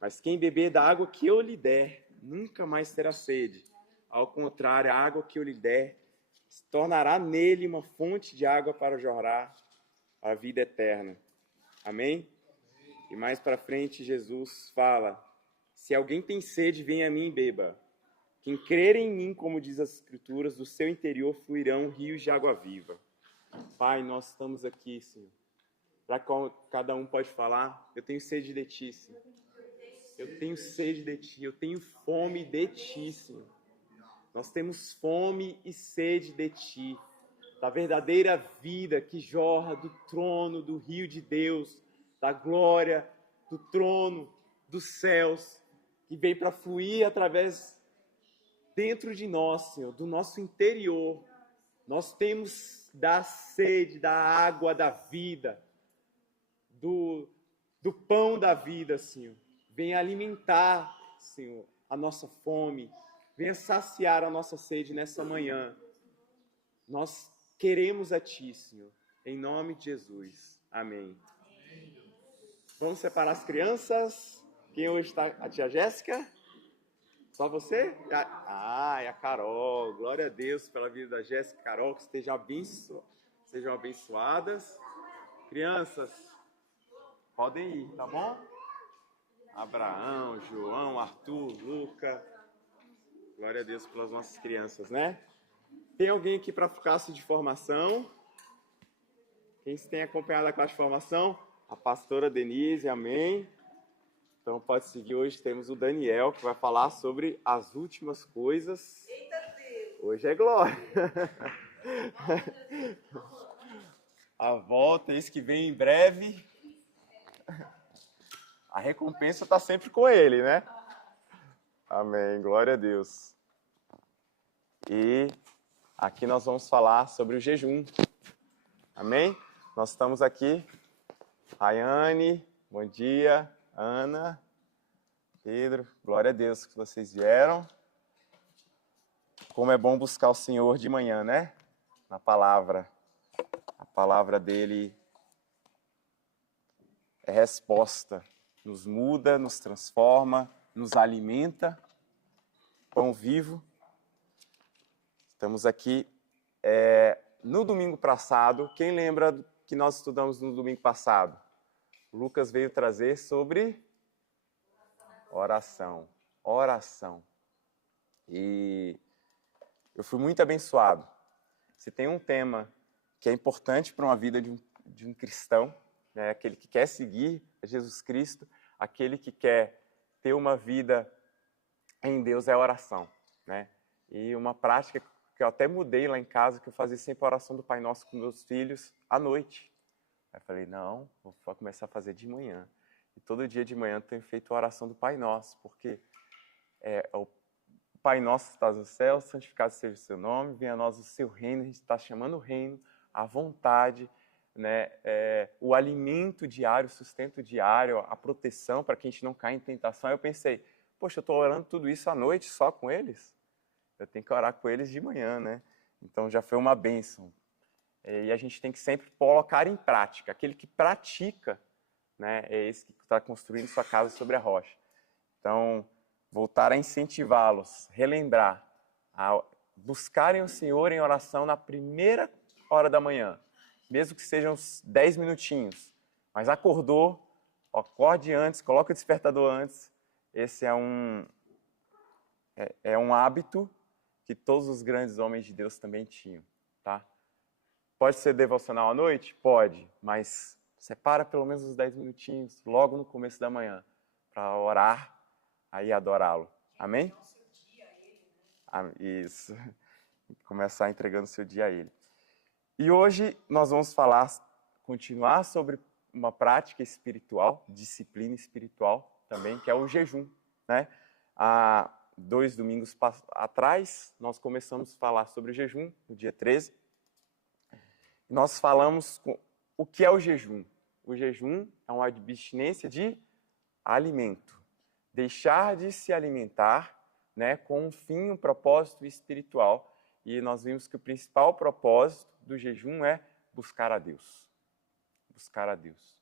Mas quem beber da água que eu lhe der, nunca mais terá sede. Ao contrário, a água que eu lhe der se tornará nele uma fonte de água para jorrar a vida eterna. Amém? E mais para frente, Jesus fala: se alguém tem sede, venha a mim e beba. Quem crer em mim, como diz as Escrituras, do seu interior fluirão rios de água viva. Pai, nós estamos aqui, Senhor. Para cada um pode falar: eu tenho sede de ti, Senhor. Eu tenho sede de ti, eu tenho fome de ti, Senhor. Nós temos fome e sede de ti, da verdadeira vida que jorra do trono, do rio de Deus, da glória, do trono, dos céus, que vem para fluir através, dentro de nós, Senhor, do nosso interior. Nós temos da sede, da água da vida, do pão da vida, Senhor. Venha alimentar, Senhor, a nossa fome. Venha saciar a nossa sede nessa manhã. Nós queremos a Ti, Senhor. Em nome de Jesus. Amém. Vamos separar as crianças. Quem hoje está? A tia Jéssica? Só você? É a Carol. Glória a Deus pela vida da Jéssica e Carol. Que sejam abençoadas. Crianças, podem ir, tá bom? Abraão, João, Arthur, Luca. Glória a Deus pelas nossas crianças, né? Tem alguém aqui para a classe de formação? Quem tem acompanhado a classe de formação? A pastora Denise, amém? Então pode seguir. Hoje temos o Daniel, que vai falar sobre as últimas coisas. Hoje é glória. A volta, isso que vem em breve. A recompensa está sempre com ele, né? Amém, glória a Deus. E aqui nós vamos falar sobre o jejum. Amém? Nós estamos aqui. Rayane, bom dia. Ana, Pedro, glória a Deus que vocês vieram. Como é bom buscar o Senhor de manhã, né? Na palavra. A palavra dele é resposta. Nos muda, nos transforma, nos alimenta. Pão vivo. Estamos aqui no domingo passado. Quem lembra que nós estudamos no domingo passado? Lucas veio trazer sobre oração. Oração. E eu fui muito abençoado. Se tem um tema que é importante para uma vida de um cristão, né, aquele que quer seguir Jesus Cristo, aquele que quer ter uma vida em Deus, é a oração, né? E uma prática que eu até mudei lá em casa, que eu fazia sempre a oração do Pai Nosso com meus filhos à noite. Aí eu falei, não, vou começar a fazer de manhã. E todo dia de manhã eu tenho feito a oração do Pai Nosso, porque o Pai Nosso que estás no céu, santificado seja o seu nome, venha a nós o seu reino, a gente está chamando o reino, a vontade, né, o alimento diário, o sustento diário, a proteção para que a gente não caia em tentação. Aí eu pensei, poxa, eu estou orando tudo isso à noite só com eles? Eu tenho que orar com eles de manhã, né? Então já foi uma bênção. E a gente tem que sempre colocar em prática. Aquele que pratica, né, é esse que está construindo sua casa sobre a rocha. Então, voltar a incentivá-los, relembrar, a buscarem o Senhor em oração na primeira hora da manhã, mesmo que sejam uns 10 minutinhos. Mas acordou, acorde antes, coloque o despertador antes. Esse é um hábito que todos os grandes homens de Deus também tinham, tá? Pode ser devocional à noite? Pode, mas separa pelo menos uns 10 minutinhos, logo no começo da manhã, para orar e adorá-lo. Amém? Isso. Começar entregando seu dia a Ele. E hoje nós vamos continuar sobre uma prática espiritual, disciplina espiritual também, que é o jejum, né? Há 2 domingos atrás, nós começamos a falar sobre o jejum, no dia 13. Nós falamos o que é o jejum. O jejum é uma abstinência de alimento. Deixar de se alimentar, né, com um fim, um propósito espiritual. E nós vimos que o principal propósito do jejum é buscar a Deus. Buscar a Deus.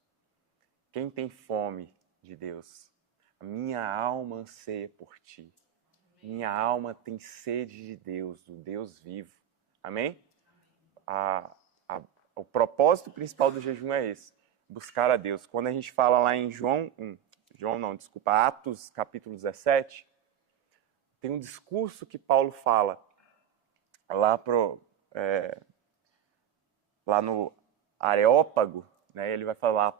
Quem tem fome de Deus, A minha alma anseia por ti. Minha alma tem sede de Deus, do Deus vivo. Amém? O propósito principal do jejum é esse, buscar a Deus. Quando a gente fala lá em Atos capítulo 17, tem um discurso que Paulo fala lá no Areópago, né? Ele vai falar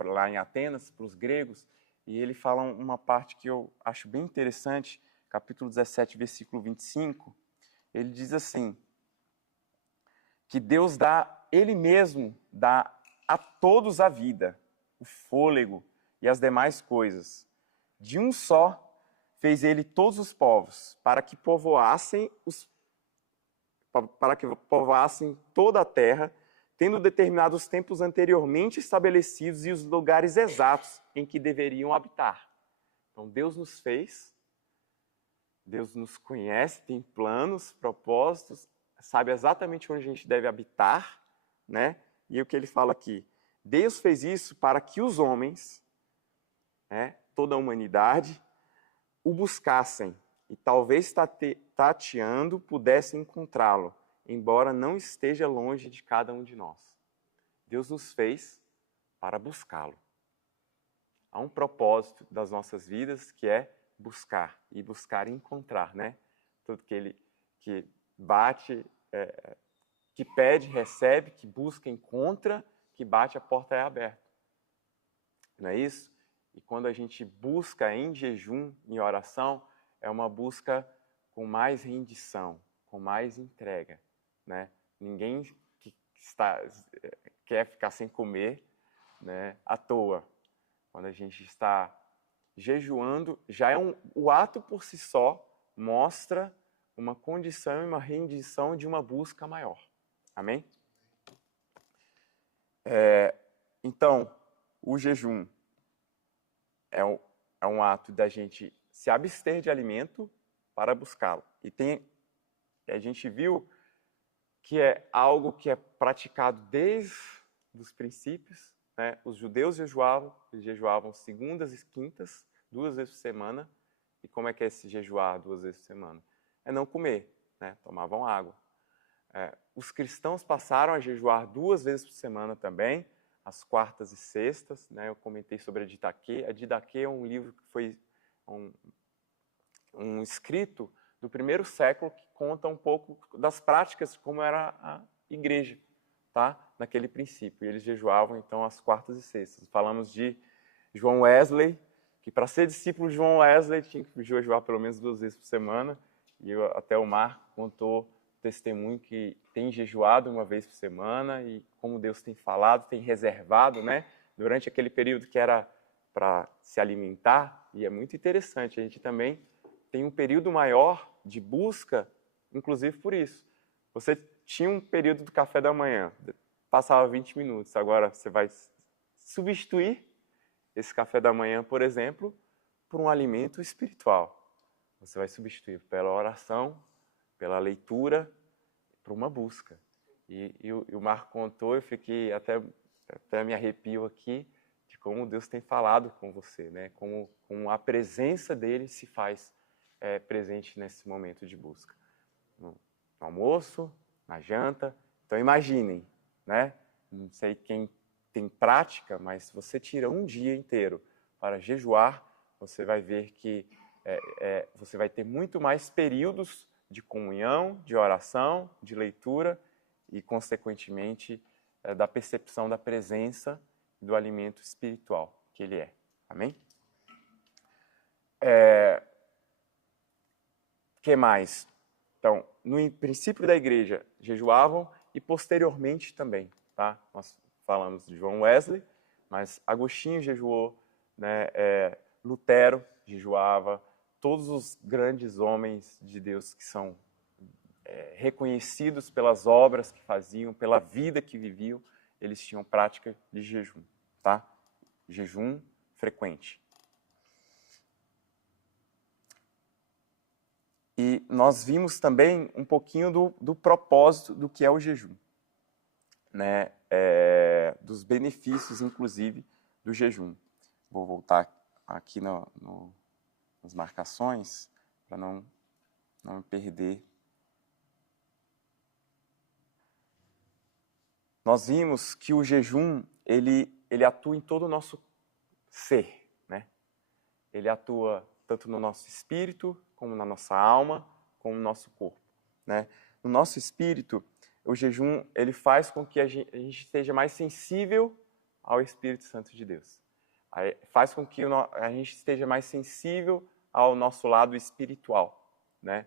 lá em Atenas, para os gregos, e ele fala uma parte que eu acho bem interessante, capítulo 17, versículo 25, ele diz assim, que Deus Ele mesmo dá a todos a vida, o fôlego e as demais coisas. De um só fez Ele todos os povos, para que povoassem toda a terra, tendo determinado os tempos anteriormente estabelecidos e os lugares exatos em que deveriam habitar. Então Deus nos fez, Deus nos conhece, tem planos, propósitos, sabe exatamente onde a gente deve habitar, né? E o que ele fala aqui? Deus fez isso para que os homens, né, toda a humanidade, o buscassem e talvez tateando pudessem encontrá-lo, embora não esteja longe de cada um de nós. Deus nos fez para buscá-lo. Há um propósito das nossas vidas que é buscar e buscar e encontrar, né? Tudo que bate, que pede, recebe, que busca, encontra, que bate, a porta é aberta. Não é isso? E quando a gente busca em jejum, em oração, é uma busca com mais rendição, com mais entrega, né? Ninguém quer ficar sem comer, né, à toa. Quando a gente está jejuando, já o ato por si só mostra uma condição e uma rendição de uma busca maior. Amém? Então, o jejum é um ato da gente se abster de alimento para buscá-lo. E a gente viu que é algo que é praticado desde os princípios, né? Os judeus eles jejuavam segundas e quintas, 2 vezes por semana. E como é que é esse jejuar 2 vezes por semana? É não comer, né? Tomavam água. Os cristãos passaram a jejuar 2 vezes por semana também, às quartas e sextas, né? Eu comentei sobre a Didaquê. A Didaquê é um livro que foi um escrito do primeiro século que conta um pouco das práticas de como era a igreja, tá? Naquele princípio. E eles jejuavam, então, às quartas e sextas. Falamos de João Wesley, que para ser discípulo de João Wesley tinha que jejuar pelo menos 2 vezes por semana. E até o Marco contou testemunho que tem jejuado 1 vez por semana e como Deus tem falado, tem reservado, né? Durante aquele período que era para se alimentar. E é muito interessante, a gente também tem um período maior de busca, inclusive por isso. Você tinha um período do café da manhã, passava 20 minutos, agora você vai substituir esse café da manhã, por exemplo, por um alimento espiritual. Você vai substituir pela oração, pela leitura, por uma busca. E o Marco contou, eu fiquei até me arrepio aqui, de como Deus tem falado com você, né? Como a presença dele se faz presente nesse momento de busca. No almoço, na janta. Então imaginem, né? Não sei quem tem prática, mas se você tira um dia inteiro para jejuar, você vai ver que você vai ter muito mais períodos de comunhão, de oração, de leitura e, consequentemente, da percepção da presença do alimento espiritual que ele é. Amém? Que mais? Então, no princípio da igreja, jejuavam e posteriormente também, tá? Nós falamos de João Wesley, mas Agostinho jejuou, né? Lutero jejuava, todos os grandes homens de Deus que são reconhecidos pelas obras que faziam, pela vida que viviam, eles tinham prática de jejum, tá? Jejum frequente. E nós vimos também um pouquinho do propósito do que é o jejum, né? Dos benefícios, inclusive, do jejum. Vou voltar aqui nas marcações, para não me perder. Nós vimos que o jejum, ele atua em todo o nosso ser, né? Ele atua tanto no nosso espírito, como na nossa alma, como no nosso corpo, né? No nosso espírito, o jejum, ele faz com que a gente esteja mais sensível ao Espírito Santo de Deus. Faz com que a gente esteja mais sensível ao nosso lado espiritual, né?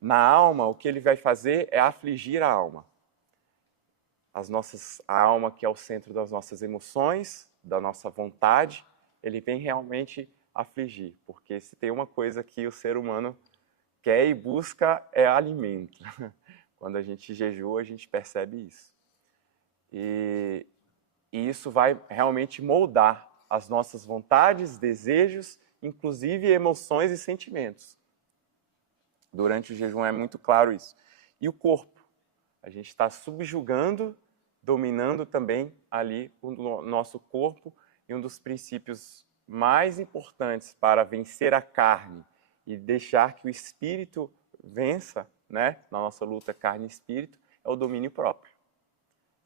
Na alma, o que ele vai fazer é afligir a alma. A alma, que é o centro das nossas emoções, da nossa vontade, ele vem realmente afligir, porque se tem uma coisa que o ser humano quer e busca é alimento. Quando a gente jejua, a gente percebe isso. E isso vai realmente moldar as nossas vontades, desejos, inclusive emoções e sentimentos. Durante o jejum é muito claro isso. E o corpo? A gente está subjugando, dominando também ali o nosso corpo, e um dos princípios mais importantes para vencer a carne e deixar que o espírito vença, né, na nossa luta carne e espírito, é o domínio próprio.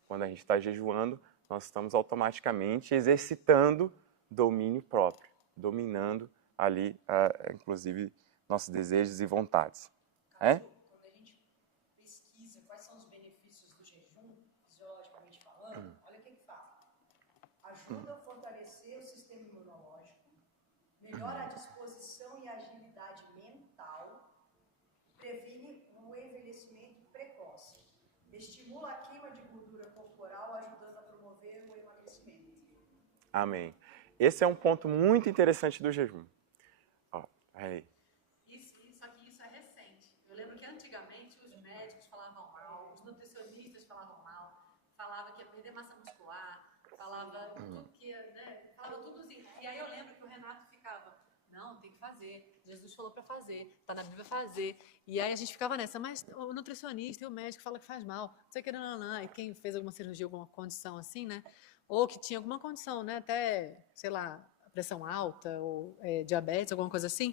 Quando a gente está jejuando, nós estamos automaticamente exercitando domínio próprio, dominando ali, inclusive, nossos desejos e vontades. É? Quando a gente pesquisa quais são os benefícios do jejum, fisiologicamente falando, olha o que fala. Ajuda a fortalecer o sistema imunológico, melhora a disposição e agilidade mental, previne o envelhecimento precoce, estimula a queima de gordura corporal, ajudando a promover o emagrecimento. Amém. Esse é um ponto muito interessante do jejum. Ó, aí. Só que isso é recente. Eu lembro que antigamente os médicos falavam mal, os nutricionistas falavam mal, falava que ia perder massa muscular, falava tudo que ia, né? Falava tudo assim. E aí eu lembro que o Renato ficava, não, tem que fazer. Jesus falou para fazer, tá na Bíblia fazer. E aí a gente ficava nessa, mas o nutricionista e o médico fala que faz mal, não sei o que, não. E quem fez alguma cirurgia, alguma condição assim, né? Ou que tinha alguma condição, né? Até, sei lá, pressão alta ou diabetes, alguma coisa assim.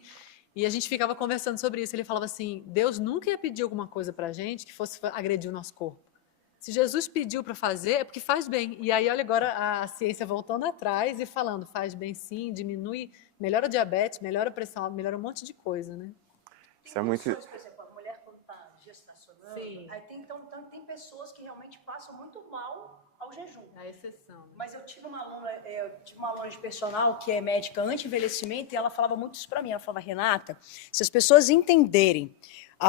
E a gente ficava conversando sobre isso. Ele falava assim, Deus nunca ia pedir alguma coisa pra gente que fosse agredir o nosso corpo. Se Jesus pediu para fazer, é porque faz bem. E aí, olha agora a ciência voltando atrás e falando, faz bem sim, diminui, melhora a diabetes, melhora a pressão, melhora um monte de coisa, né? Isso é muito... Por exemplo, a mulher quando está gestacionando, Sim. aí tem pessoas que realmente passam muito mal ao jejum. A exceção. Né? Mas eu tive uma aluna de personal que é médica anti-envelhecimento e ela falava muito isso para mim. Ela falava, Renata, se as pessoas entenderem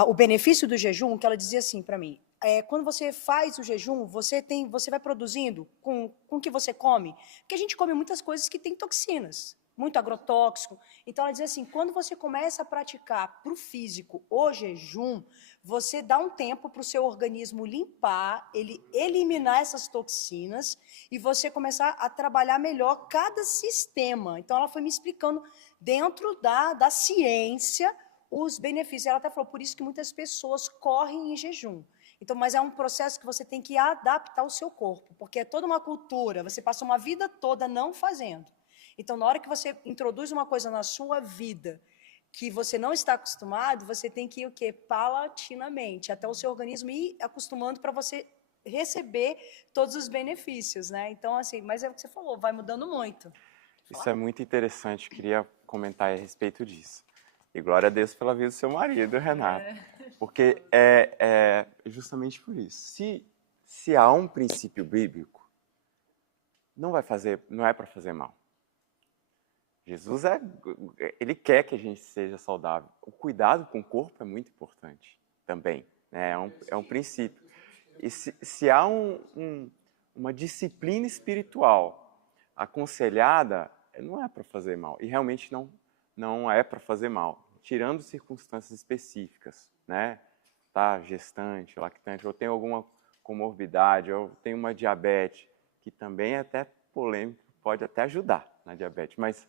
o benefício do jejum, que ela dizia assim para mim, quando você faz o jejum, você vai produzindo com o que você come, porque a gente come muitas coisas que têm toxinas, muito agrotóxico. Então, ela diz assim, quando você começa a praticar para o físico o jejum, você dá um tempo para o seu organismo limpar, ele eliminar essas toxinas e você começar a trabalhar melhor cada sistema. Então, ela foi me explicando dentro da ciência os benefícios. Ela até falou, por isso que muitas pessoas correm em jejum. Então, mas é um processo que você tem que adaptar o seu corpo, porque é toda uma cultura, você passa uma vida toda não fazendo. Então, na hora que você introduz uma coisa na sua vida que você não está acostumado, você tem que ir o quê? Paulatinamente, até o seu organismo ir acostumando para você receber todos os benefícios, né? Então, assim, mas é o que você falou, vai mudando muito. Isso é muito interessante, queria comentar a respeito disso. E glória a Deus pela vida do seu marido, Renato. Porque é justamente por isso. Se há um princípio bíblico, não é para fazer mal. Jesus ele quer que a gente seja saudável. O cuidado com o corpo é muito importante também, né? É um princípio. E se há uma disciplina espiritual aconselhada, não é para fazer mal. E realmente não é para fazer mal, tirando circunstâncias específicas, né? Tá gestante, lactante, ou tem alguma comorbidade, ou tem uma diabetes, que também é até polêmico, pode até ajudar na diabetes, mas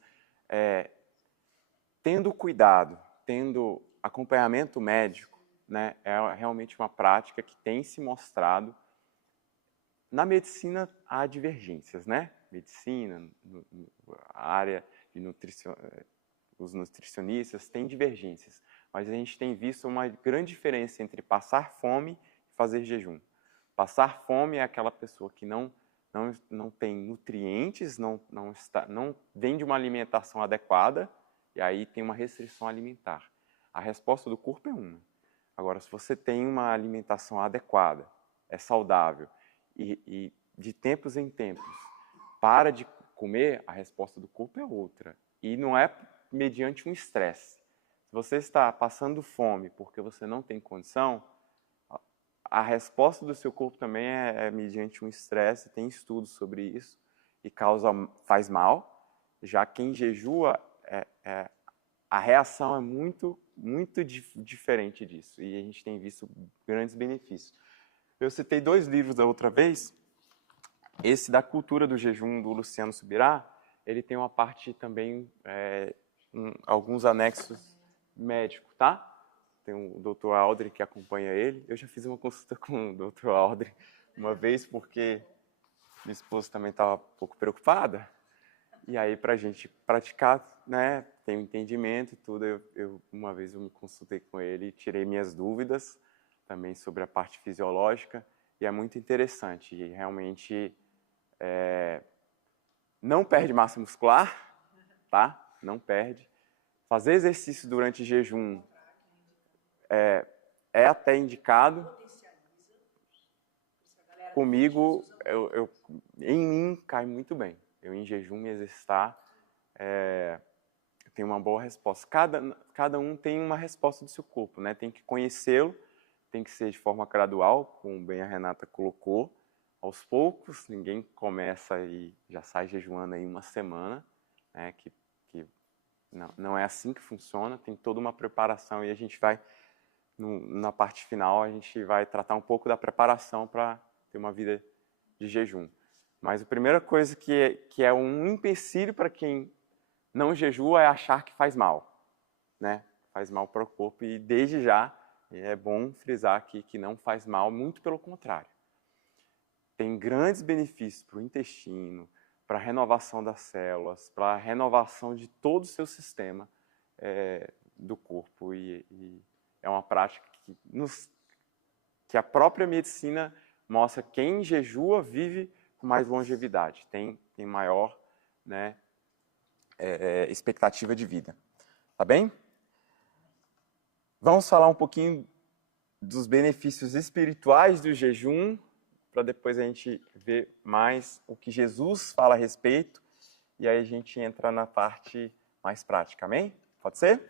tendo cuidado, tendo acompanhamento médico, né, é realmente uma prática que tem se mostrado. Na medicina há divergências, né? medicina, a área de os nutricionistas têm divergências, mas a gente tem visto uma grande diferença entre passar fome e fazer jejum. Passar fome é aquela pessoa que não tem nutrientes, não vem de uma alimentação adequada, e aí tem uma restrição alimentar. A resposta do corpo é uma. Agora, se você tem uma alimentação adequada, é saudável, e de tempos em tempos para de comer, a resposta do corpo é outra. E não é mediante um estresse. Se você está passando fome porque você não tem condição, a resposta do seu corpo também é mediante um estresse, tem estudos sobre isso, e faz mal. Já quem jejua, a reação é muito diferente disso, e a gente tem visto grandes benefícios. Eu citei 2 livros da outra vez. Esse da Cultura do Jejum, do Luciano Subirá, ele tem uma parte também, alguns anexos médicos, tá? Tem o Dr. Aldrin que acompanha ele. Eu já fiz uma consulta com o Dr. Aldrin uma vez, porque minha esposa também estava um pouco preocupada. E aí, para a gente praticar, né, tem um entendimento e tudo, uma vez eu me consultei com ele e tirei minhas dúvidas também sobre a parte fisiológica. E é muito interessante, e realmente não perde massa muscular, tá? Não perde. Fazer exercício durante jejum é até indicado. Comigo, em mim, cai muito bem. Eu, em jejum, me exercitar, tenho uma boa resposta. Cada um tem uma resposta do seu corpo, né? Tem que conhecê-lo, tem que ser de forma gradual, como bem a Renata colocou, aos poucos. Ninguém começa e já sai jejuando aí uma semana, né? Que não é assim que funciona, tem toda uma preparação, e a gente vai, na parte final, a gente vai tratar um pouco da preparação para ter uma vida de jejum. Mas a primeira coisa que é um empecilho para quem não jejua é achar que faz mal, né? Faz mal para o corpo, e desde já é bom frisar aqui que não faz mal, muito pelo contrário. Tem grandes benefícios para o intestino, para a renovação das células, para a renovação de todo o seu sistema do corpo, e é uma prática que a própria medicina mostra que quem jejua vive com mais longevidade, tem maior, né, expectativa de vida. Tá bem? Vamos falar um pouquinho dos benefícios espirituais do jejum, para depois a gente ver mais o que Jesus fala a respeito, e aí a gente entra na parte mais prática, amém? Pode ser?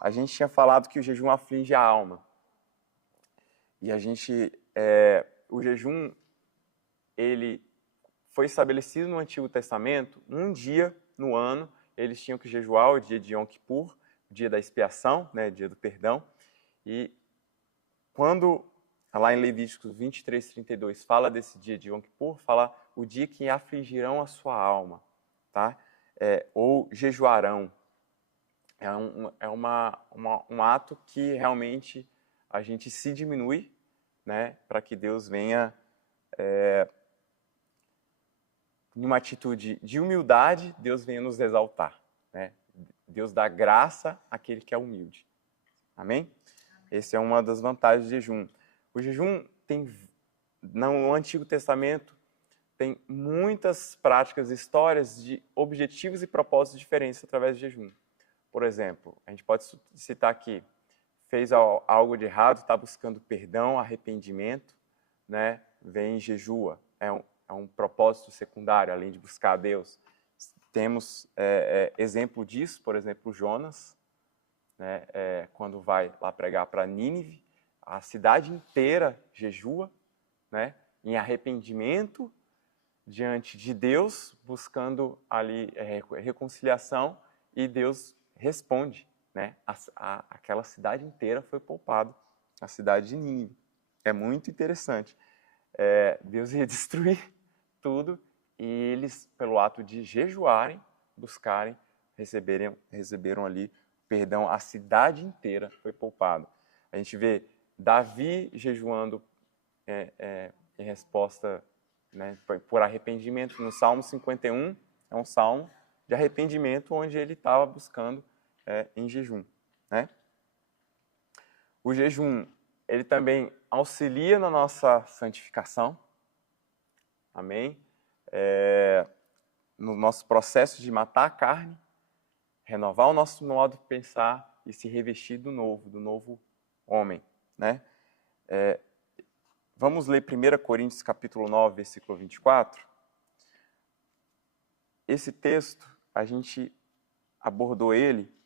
A gente tinha falado que o jejum aflige a alma. E o jejum, ele foi estabelecido no Antigo Testamento, um dia no ano, eles tinham que jejuar, o dia de Yom Kippur, o dia da expiação, né, dia do perdão. E quando, lá em Levíticos 23:32, fala desse dia de Yom Kippur, fala o dia que afligirão a sua alma, tá? Ou jejuarão. É um ato que realmente a gente se diminui, né, para que Deus venha numa atitude de humildade, Deus venha nos exaltar, né? Deus dá graça àquele que é humilde. Amém? Essa é uma das vantagens do jejum. O jejum no Antigo Testamento, tem muitas práticas, histórias de objetivos e propósitos diferentes através do jejum. Por exemplo, a gente pode citar aqui, fez algo de errado, está buscando perdão, arrependimento, né? Vem e jejua. É um propósito secundário, além de buscar a Deus. Temos exemplo disso, por exemplo, Jonas, né? Quando vai lá pregar para Nínive, a cidade inteira jejua, né? Em arrependimento diante de Deus, buscando ali reconciliação, e Deus responde, né? Aquela cidade inteira foi poupada, a cidade de Nínive. É muito interessante. Deus ia destruir tudo, e eles, pelo ato de jejuarem, buscarem, receberam ali perdão, a cidade inteira foi poupada. A gente vê Davi jejuando em resposta né, por arrependimento. No Salmo 51 é um salmo de arrependimento onde ele estava buscando em jejum, né? O jejum, ele também auxilia na nossa santificação, amém? No nosso processo de matar a carne, renovar o nosso modo de pensar e se revestir do novo homem, né? Vamos ler 1 Coríntios capítulo 9, versículo 24. Esse texto, a gente abordou ele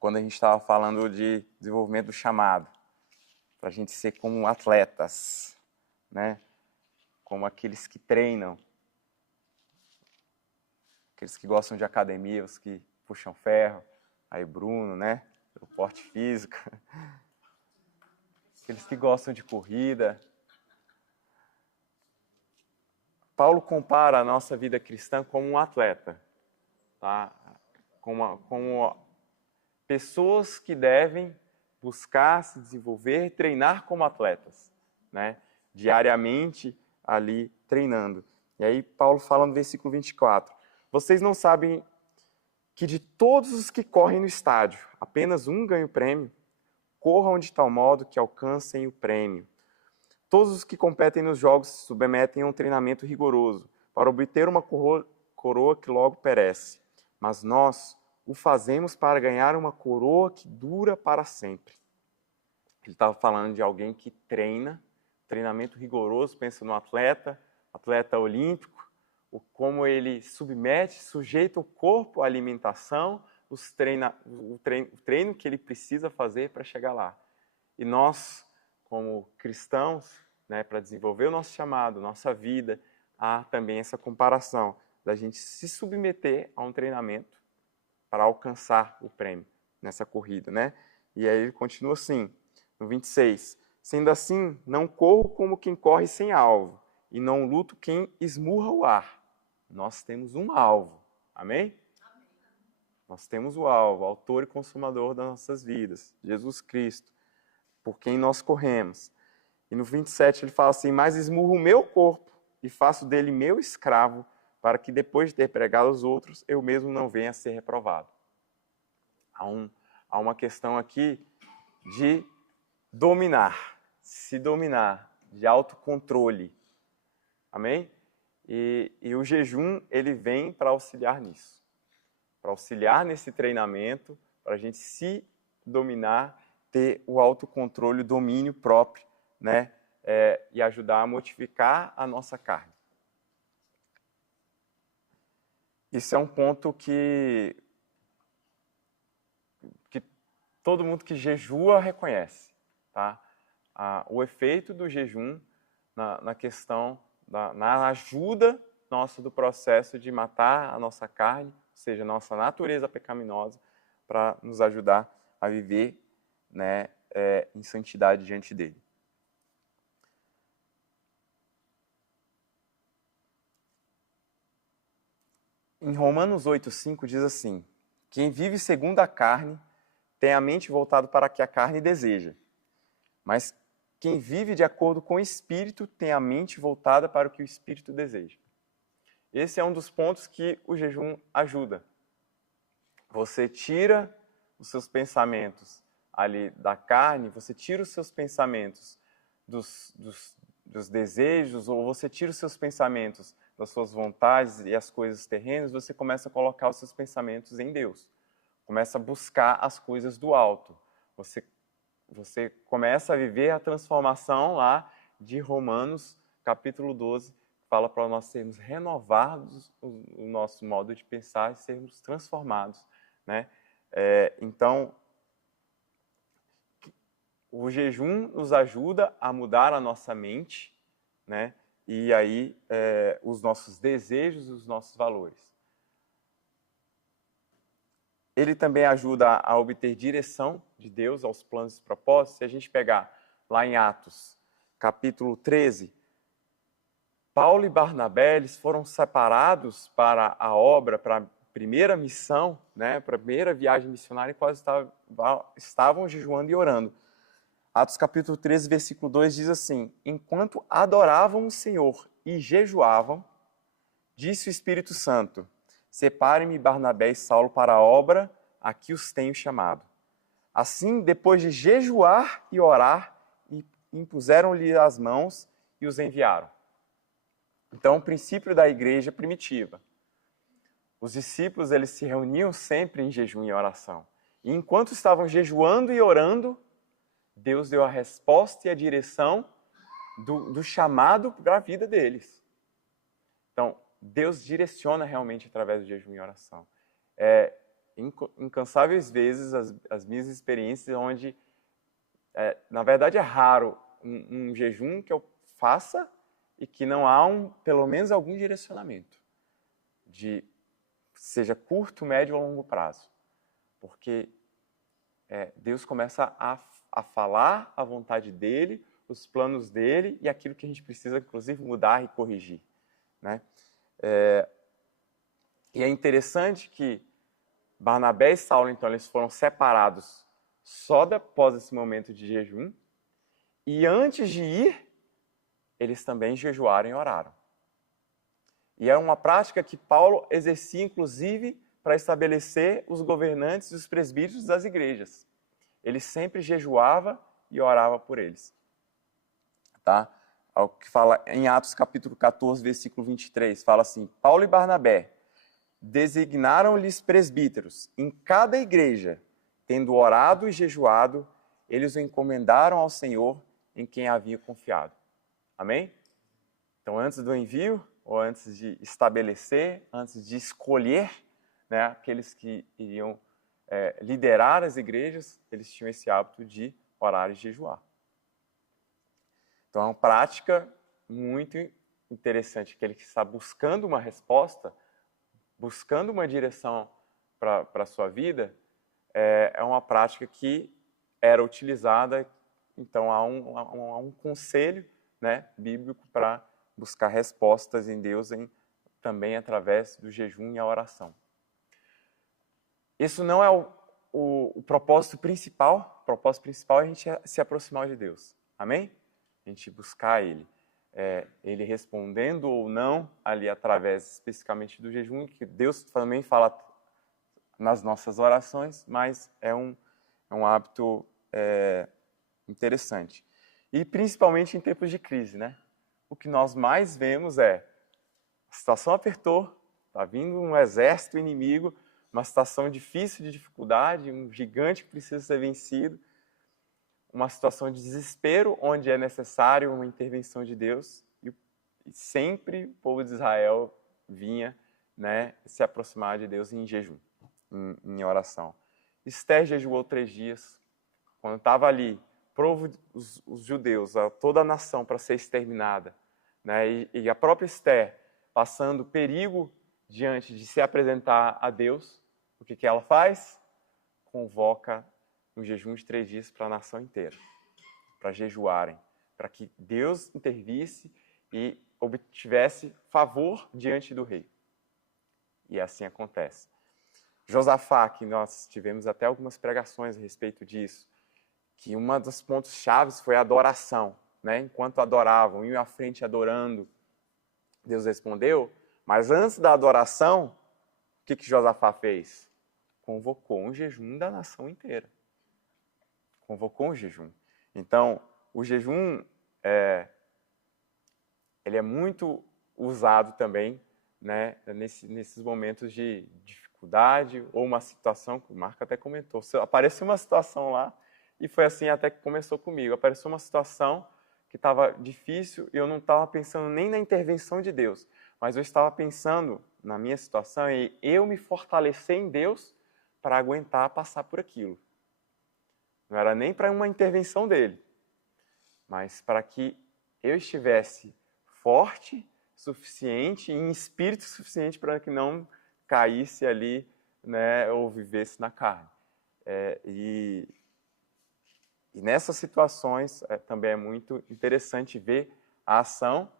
quando a gente estava falando de desenvolvimento do chamado, para a gente ser como atletas, né? Como aqueles que treinam, aqueles que gostam de academia, os que puxam ferro, aí Bruno, né? O porte físico, aqueles que gostam de corrida. Paulo compara a nossa vida cristã como um atleta, tá? Como pessoas que devem buscar se desenvolver, treinar como atletas, né? Diariamente ali treinando. E aí Paulo fala no versículo 24, vocês não sabem que de todos os que correm no estádio, apenas um ganha o prêmio? Corram de tal modo que alcancem o prêmio. Todos os que competem nos jogos se submetem a um treinamento rigoroso, para obter uma coroa que logo perece. Mas nós o fazemos para ganhar uma coroa que dura para sempre. Ele estava falando de alguém que treina, treinamento rigoroso, pensa no atleta olímpico, como ele sujeita o corpo à alimentação, o treino que ele precisa fazer para chegar lá. E nós, como cristãos, né, para desenvolver o nosso chamado, nossa vida, há também essa comparação da gente se submeter a um treinamento para alcançar o prêmio nessa corrida, né? E aí ele continua assim, no 26, sendo assim, não corro como quem corre sem alvo, e não luto quem esmurra o ar. Nós temos um alvo, amém? Amém. Nós temos o alvo, autor e consumador das nossas vidas, Jesus Cristo, por quem nós corremos. E no 27 ele fala assim, mas esmurro o meu corpo e faço dele meu escravo, para que depois de ter pregado aos outros, eu mesmo não venha a ser reprovado. Há uma questão aqui de dominar, se dominar, de autocontrole. Amém? E o jejum, ele vem para auxiliar nisso. Para auxiliar nesse treinamento, para a gente se dominar, ter o autocontrole, o domínio próprio, né? E ajudar a modificar a nossa carne. Isso é um ponto que todo mundo que jejua reconhece, tá? O efeito do jejum na questão, na ajuda nossa do processo de matar a nossa carne, ou seja, a nossa natureza pecaminosa, para nos ajudar a viver, né, em santidade diante dele. Em Romanos 8,5 diz assim, quem vive segundo a carne tem a mente voltada para o que a carne deseja, mas quem vive de acordo com o Espírito tem a mente voltada para o que o Espírito deseja. Esse é um dos pontos que o jejum ajuda. Você tira os seus pensamentos ali da carne, você tira os seus pensamentos dos desejos, ou você tira os seus pensamentos das suas vontades e as coisas terrenas, você começa a colocar os seus pensamentos em Deus. Começa a buscar as coisas do alto. Você começa a viver a transformação lá de Romanos, capítulo 12, que fala para nós sermos renovados o nosso modo de pensar e sermos transformados, né? Então, o jejum nos ajuda a mudar a nossa mente, né? E aí os nossos desejos e os nossos valores. Ele também ajuda a obter direção de Deus aos planos e propósitos. Se a gente pegar lá em Atos, capítulo 13, Paulo e Barnabé eles foram separados para a obra, para a primeira missão, né, para a primeira viagem missionária, e quase estavam jejuando e orando. Atos capítulo 13, versículo 2 diz assim, enquanto adoravam o Senhor e jejuavam, disse o Espírito Santo: separem-me Barnabé e Saulo para a obra a que os tenho chamado. Assim, depois de jejuar e orar, impuseram-lhe as mãos e os enviaram. Então, o princípio da igreja primitiva. Os discípulos, eles se reuniam sempre em jejum e oração. E enquanto estavam jejuando e orando, Deus deu a resposta e a direção do chamado para a vida deles. Então, Deus direciona realmente através do jejum e oração. Incansáveis vezes as minhas experiências onde, na verdade, é raro um jejum que eu faça e que não há pelo menos algum direcionamento, seja curto, médio ou longo prazo. Porque Deus começa a falar a vontade dele, os planos dele e aquilo que a gente precisa, inclusive, mudar e corrigir, né? E é interessante que Barnabé e Saulo, então, eles foram separados só após esse momento de jejum, e antes de ir, eles também jejuaram e oraram. E é uma prática que Paulo exercia, inclusive, para estabelecer os governantes e os presbíteros das igrejas. Ele sempre jejuava e orava por eles. Tá? O que fala em Atos capítulo 14, versículo 23, fala assim: Paulo e Barnabé designaram-lhes presbíteros em cada igreja, tendo orado e jejuado, eles o encomendaram ao Senhor em quem haviam confiado. Amém? Então, antes do envio, ou antes de estabelecer, antes de escolher, né, aqueles que iriam liderar as igrejas, eles tinham esse hábito de orar e jejuar. Então, é uma prática muito interessante, aquele que está buscando uma resposta, buscando uma direção para a sua vida, é uma prática que era utilizada. Então, há um conselho, né, bíblico para buscar respostas em Deus também através do jejum e a oração. Isso não é o propósito principal. O propósito principal é a gente se aproximar de Deus. Amém? A gente buscar Ele. Ele respondendo ou não ali através especificamente do jejum, que Deus também fala nas nossas orações, mas é um hábito interessante. E principalmente em tempos de crise, né? O que nós mais vemos a situação apertou, está vindo um exército inimigo, uma situação difícil, de dificuldade, um gigante que precisa ser vencido, uma situação de desespero, onde é necessário uma intervenção de Deus, e sempre o povo de Israel vinha, né, se aproximar de Deus em jejum, em oração. Esther jejuou 3 dias, quando estava ali, provo os judeus, toda a nação para ser exterminada, né, e a própria Esther passando perigo diante de se apresentar a Deus, o que ela faz? Convoca um jejum de 3 dias para a nação inteira, para jejuarem, para que Deus intervisse e obtivesse favor diante do rei. E assim acontece. Josafá, que nós tivemos até algumas pregações a respeito disso, que uma dos pontos chaves foi a adoração, né? Enquanto adoravam, iam à frente adorando, Deus respondeu, mas antes da adoração, o que Josafá fez? Convocou um jejum da nação inteira. Convocou um jejum. Então, o jejum, ele é muito usado também, né, nesses momentos de dificuldade ou uma situação, que o Marco até comentou. Apareceu uma situação lá, e foi assim até que começou comigo. Apareceu uma situação que estava difícil e eu não estava pensando nem na intervenção de Deus, mas eu estava pensando na minha situação e eu me fortalecer em Deus para aguentar passar por aquilo. Não era nem para uma intervenção dele, mas para que eu estivesse forte, suficiente, em espírito suficiente para que não caísse ali, né, ou vivesse na carne. E nessas situações também é muito interessante ver a ação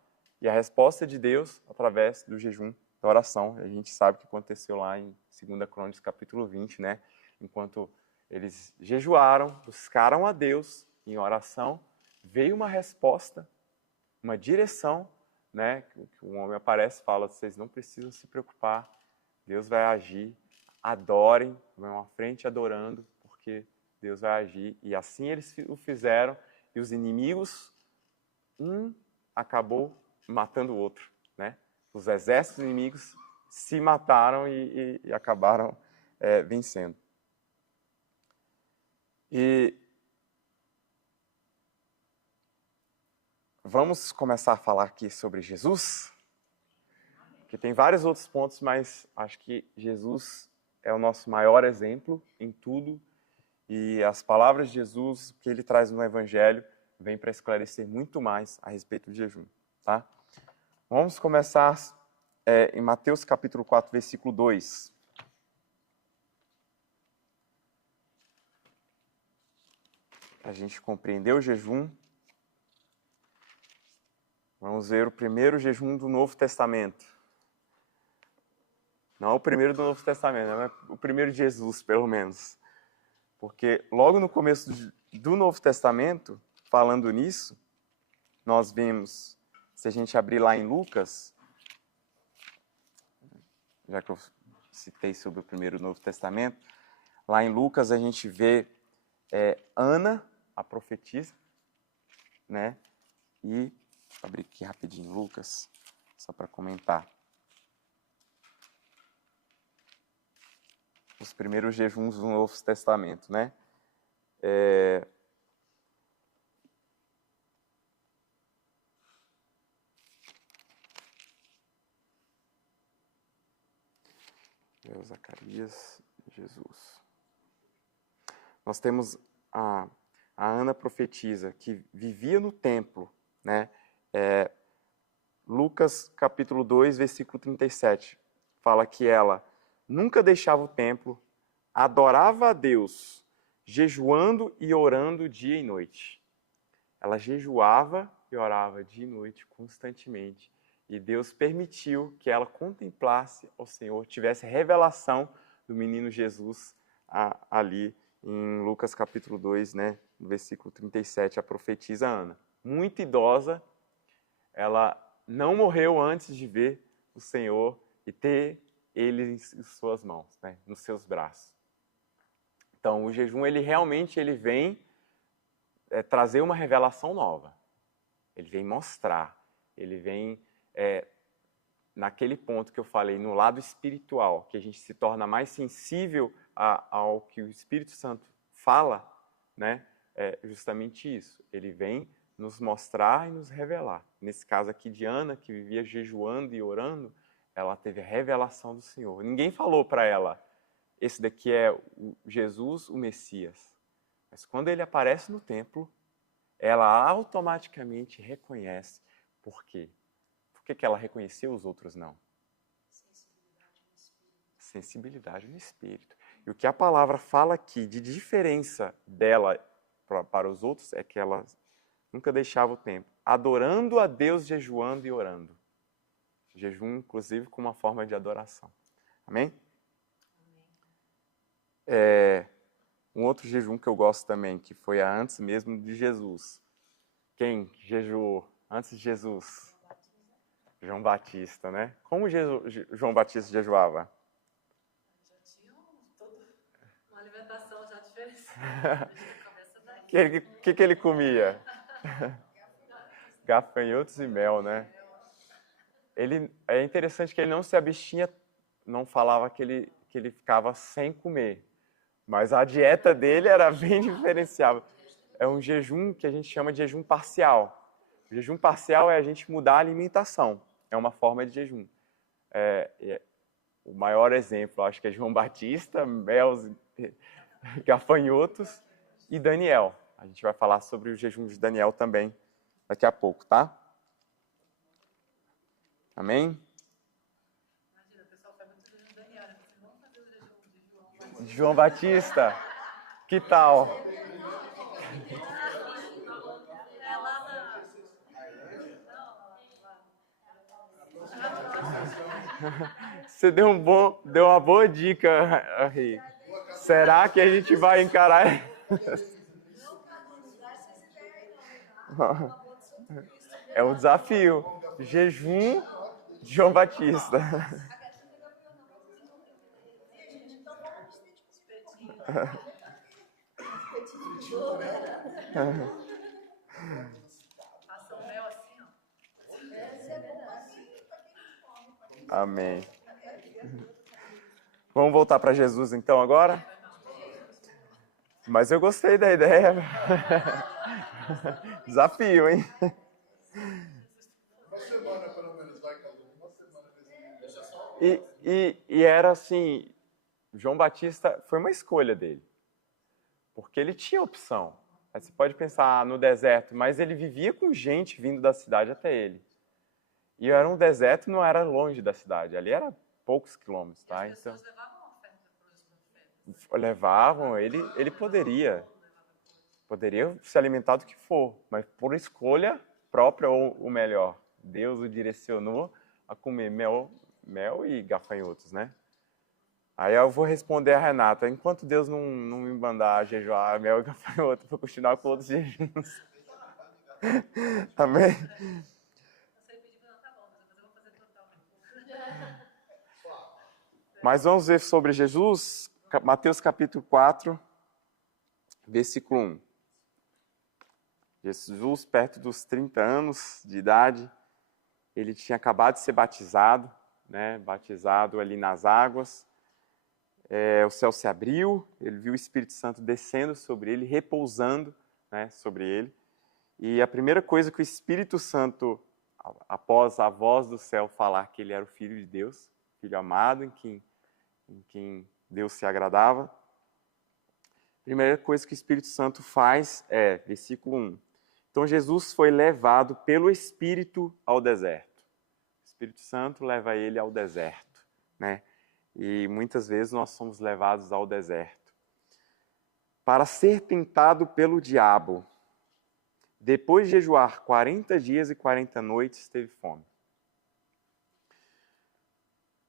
e a resposta de Deus através do jejum, da oração. A gente sabe o que aconteceu lá em 2 Crônicas, capítulo 20, né? Enquanto eles jejuaram, buscaram a Deus em oração, veio uma resposta, uma direção né, que um homem aparece e fala, vocês não precisam se preocupar, Deus vai agir, adorem, vão à frente adorando, porque Deus vai agir. E assim eles o fizeram, e os inimigos, um acabou matando o outro, né? Os exércitos inimigos se mataram e acabaram vencendo. E vamos começar a falar aqui sobre Jesus, que tem vários outros pontos, mas acho que Jesus é o nosso maior exemplo em tudo, e as palavras de Jesus que ele traz no Evangelho vêm para esclarecer muito mais a respeito do jejum, tá? Vamos começar em Mateus capítulo 4, versículo 2. A gente compreendeu o jejum. Vamos ver o primeiro jejum do Novo Testamento. Não o primeiro do Novo Testamento, mas o primeiro de Jesus, pelo menos. Porque logo no começo do Novo Testamento, falando nisso, nós vemos, se a gente abrir lá em Lucas, já que eu citei sobre o primeiro Novo Testamento, lá em Lucas a gente vê Ana, a profetisa, né? E, deixa eu abrir aqui rapidinho Lucas, só para comentar. Os primeiros jejuns do Novo Testamento, né? Zacarias, Jesus. Nós temos a Ana profetisa, que vivia no templo, né? Lucas capítulo 2, versículo 37, fala que ela nunca deixava o templo, adorava a Deus, jejuando e orando dia e noite. Ela jejuava e orava dia e noite constantemente. E Deus permitiu que ela contemplasse o Senhor, tivesse revelação do menino Jesus ali em Lucas capítulo 2, né, no versículo 37, a profetisa Ana. Muito idosa, ela não morreu antes de ver o Senhor e ter ele em suas mãos, né, nos seus braços. Então, o jejum, ele realmente vem trazer uma revelação nova. Ele vem mostrar, ele vem naquele ponto que eu falei, no lado espiritual, que a gente se torna mais sensível ao que o Espírito Santo fala, né? É justamente isso. Ele vem nos mostrar e nos revelar. Nesse caso aqui de Ana, que vivia jejuando e orando, ela teve a revelação do Senhor. Ninguém falou para ela, esse daqui é o Jesus, o Messias. Mas quando ele aparece no templo, ela automaticamente reconhece. Por quê? Por que ela reconheceu, os outros não? Sensibilidade no espírito. E o que a palavra fala aqui de diferença dela para os outros é que ela nunca deixava o templo, adorando a Deus, jejuando e orando. Jejum, inclusive, como uma forma de adoração. Amém? Um outro jejum que eu gosto também, que foi antes mesmo de Jesus. Quem jejuou antes de Jesus? João Batista, né? Como João Batista jejuava? Já tinha uma alimentação já diferenciada. O que ele comia? Gafanhotos e mel, né? É interessante que ele não se abstinha, não falava que ele ficava sem comer. Mas a dieta dele era bem diferenciada. É um jejum que a gente chama de jejum parcial. O jejum parcial é a gente mudar a alimentação. É uma forma de jejum. O maior exemplo, acho que é João Batista, mel, gafanhotos e Daniel. A gente vai falar sobre o jejum de Daniel também daqui a pouco, tá? Amém? Imagina, o pessoal faz muito jejum de Daniel, né? Vocês vão fazer o jejum de João Batista. Que tal? Você deu uma boa dica, Rei. Será que a gente vai encarar? É um desafio. Jejum de João Batista. Passa o mel assim, ó. Amém. Vamos voltar para Jesus então agora? Mas eu gostei da ideia. Desafio, hein? Uma semana, pelo menos, vai, Cadu. Uma semana. E era assim, João Batista foi uma escolha dele. Porque ele tinha opção. Aí você pode pensar no deserto, mas ele vivia com gente vindo da cidade até ele. E era um deserto, não era longe da cidade. Ali era poucos quilômetros, tá? As Então, pessoas levavam oferta para os profetas. levavam, ele poderia se alimentar do que for, mas por escolha própria ou o melhor. Deus o direcionou a comer mel e gafanhotos, né? Aí eu vou responder a Renata, enquanto Deus não me mandar jejuar mel e gafanhoto, eu vou continuar com outros jejuns. Amém? Você pediu, não, tá bom, mas eu vou fazer totalmente. Mas vamos ver sobre Jesus, Mateus capítulo 4, versículo 1. Jesus, perto dos 30 anos de idade, ele tinha acabado de ser batizado, né? Batizado ali nas águas. O céu se abriu, ele viu o Espírito Santo descendo sobre ele, repousando, né, sobre ele. E a primeira coisa que o Espírito Santo, após a voz do céu falar que ele era o Filho de Deus, Filho amado, em quem Deus se agradava, a primeira coisa que o Espírito Santo faz é, versículo 1, então Jesus foi levado pelo Espírito ao deserto. O Espírito Santo leva ele ao deserto, né? E muitas vezes nós somos levados ao deserto para ser tentado pelo diabo. Depois de jejuar 40 dias e 40 noites, teve fome.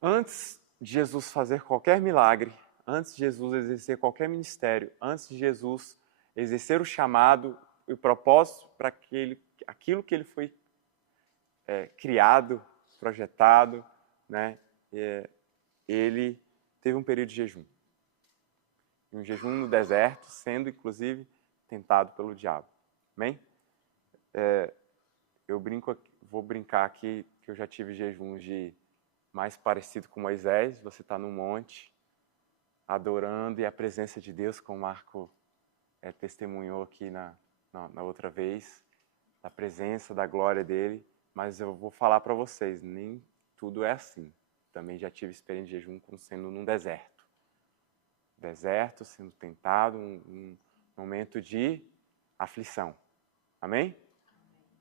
Antes de Jesus fazer qualquer milagre, antes de Jesus exercer qualquer ministério, antes de Jesus exercer o chamado e o propósito para aquilo que ele foi criado, projetado, né? Ele teve um período de jejum. Um jejum no deserto, sendo inclusive tentado pelo diabo. Amém? Vou brincar aqui que eu já tive jejuns de mais parecido com Moisés. Você está no monte, adorando, e a presença de Deus, como o Marco testemunhou aqui na outra vez, da presença, da glória dele. Mas eu vou falar para vocês, nem tudo é assim. Também já tive experiência de jejum sendo num deserto. Deserto, sendo tentado, um momento de aflição. Amém?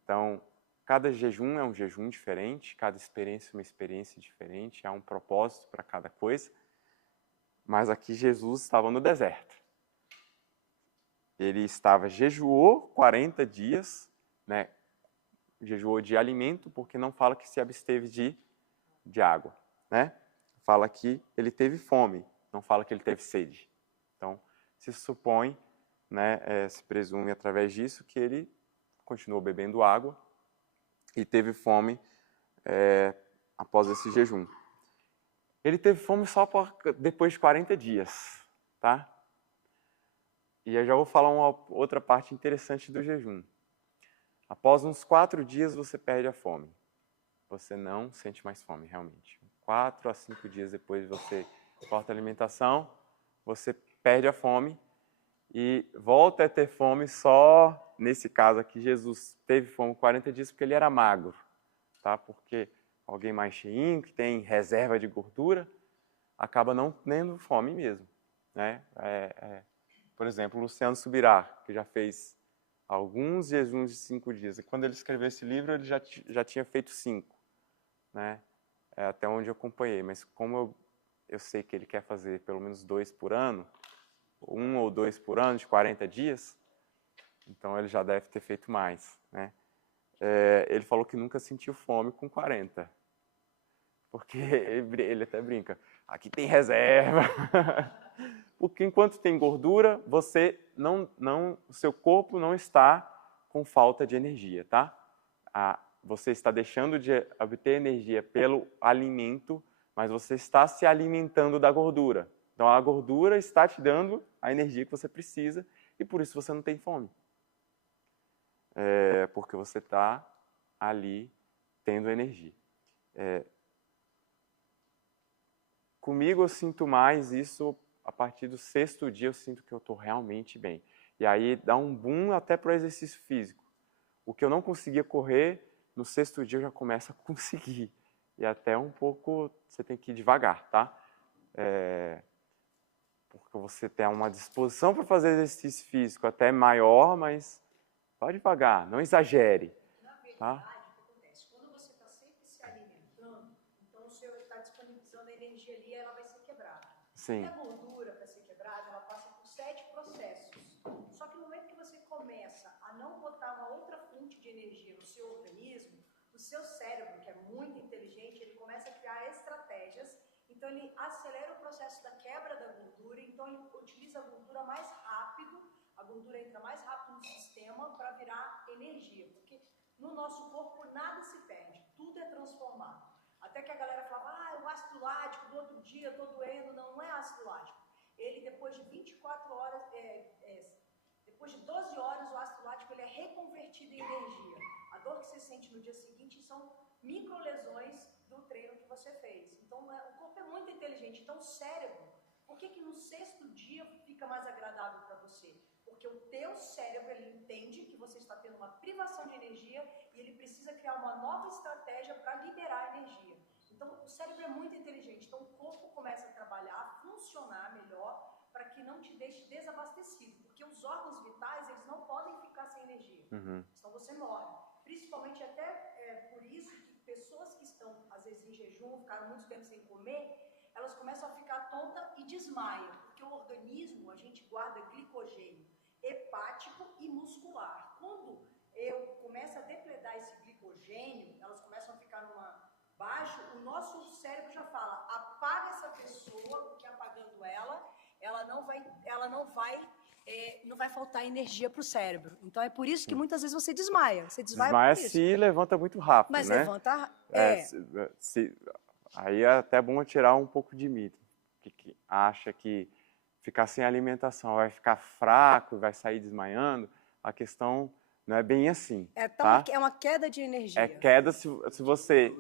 Então, cada jejum é um jejum diferente, cada experiência é uma experiência diferente, há um propósito para cada coisa. Mas aqui Jesus estava no deserto. Ele jejuou 40 dias, né? Jejuou de alimento, porque não fala que se absteve de água, né? Fala que ele teve fome, não fala que ele teve sede. Então, se supõe, né, se presume através disso que ele continuou bebendo água e teve fome após esse jejum. Ele teve fome só depois de 40 dias, tá? E eu já vou falar uma outra parte interessante do jejum. Após uns 4 dias você perde a fome. Você não sente mais fome, realmente. 4 a 5 dias depois você corta a alimentação, você perde a fome e volta a ter fome só, nesse caso aqui, Jesus teve fome 40 dias porque ele era magro, tá? Porque alguém mais cheinho, que tem reserva de gordura, acaba não tendo fome mesmo, né? Por exemplo, o Luciano Subirá, que já fez alguns jejuns de 5 dias. E quando ele escreveu esse livro, ele já tinha feito 5, né? Até onde eu acompanhei. Mas como eu sei que ele quer fazer pelo menos 2 por ano, 1 ou 2 por ano, de 40 dias, então ele já deve ter feito mais, né? Ele falou que nunca sentiu fome com 40. Porque ele até brinca, aqui tem reserva. Porque enquanto tem gordura, o seu corpo não está com falta de energia, tá? você está deixando de obter energia pelo alimento, mas você está se alimentando da gordura. Então, a gordura está te dando a energia que você precisa e por isso você não tem fome. Porque você está ali tendo energia. Comigo eu sinto mais isso a partir do 6º dia, eu sinto que eu estou realmente bem. E aí dá um boom até para o exercício físico. O que eu não conseguia correr, no 6º dia eu já começo a conseguir. E até um pouco você tem que ir devagar, tá? Porque você tem uma disposição para fazer exercício físico até maior, mas vá devagar, não exagere. Na verdade, Tá? o que acontece? Quando você está sempre se alimentando, então o seu está disponibilizando a energia ali e ela vai ser quebrada. Sim. E a gordura, para ser quebrada, ela passa por 7 processos. Só que no momento que você começa a não botar uma outra fonte de energia no seu organismo, o seu cérebro, que é muito inteligente, ele começa a criar estratégias. Então ele acelera o processo da quebra da gordura, então ele utiliza a gordura mais rápido, a gordura entra mais rápido no sistema para virar energia, porque no nosso corpo nada se perde, tudo é transformado. Até que a galera falava, o ácido lático do outro dia, eu tô doendo. Não é ácido lático. Ele, depois de 24 horas, depois de 12 horas, o ácido lático ele é reconvertido em energia. A dor que você sente no dia seguinte são microlesões do treino que você fez. Então, o corpo é muito inteligente. Então, o cérebro, por que no 6º dia fica mais agradável para você? Porque o teu cérebro, ele entende que você está tendo uma privação de energia e ele precisa criar uma nova estratégia para liberar energia. Então, o cérebro é muito inteligente. Então, o corpo começa a trabalhar, funcionar melhor para que não te deixe desabastecido. Porque os órgãos vitais, eles não podem ficar sem energia. Senão você morre. Principalmente até por isso que pessoas que estão, às vezes, em jejum, ficaram muito tempo sem comer, elas começam a ficar tontas e desmaiam. Porque o organismo, a gente guarda glicogênio hepático e muscular. Quando eu começo a depredar esse glicogênio, elas começam a ficar baixo, o nosso cérebro já fala, apaga essa pessoa, porque apagando ela não vai faltar energia para o cérebro. Então é por isso que muitas vezes você desmaia. Você desmaia se levanta muito rápido, mas né? Levanta... Aí é até bom tirar um pouco de mito. Que acha que ficar sem alimentação vai ficar fraco, vai sair desmaiando. A questão não é bem assim. É uma queda de energia. É queda se você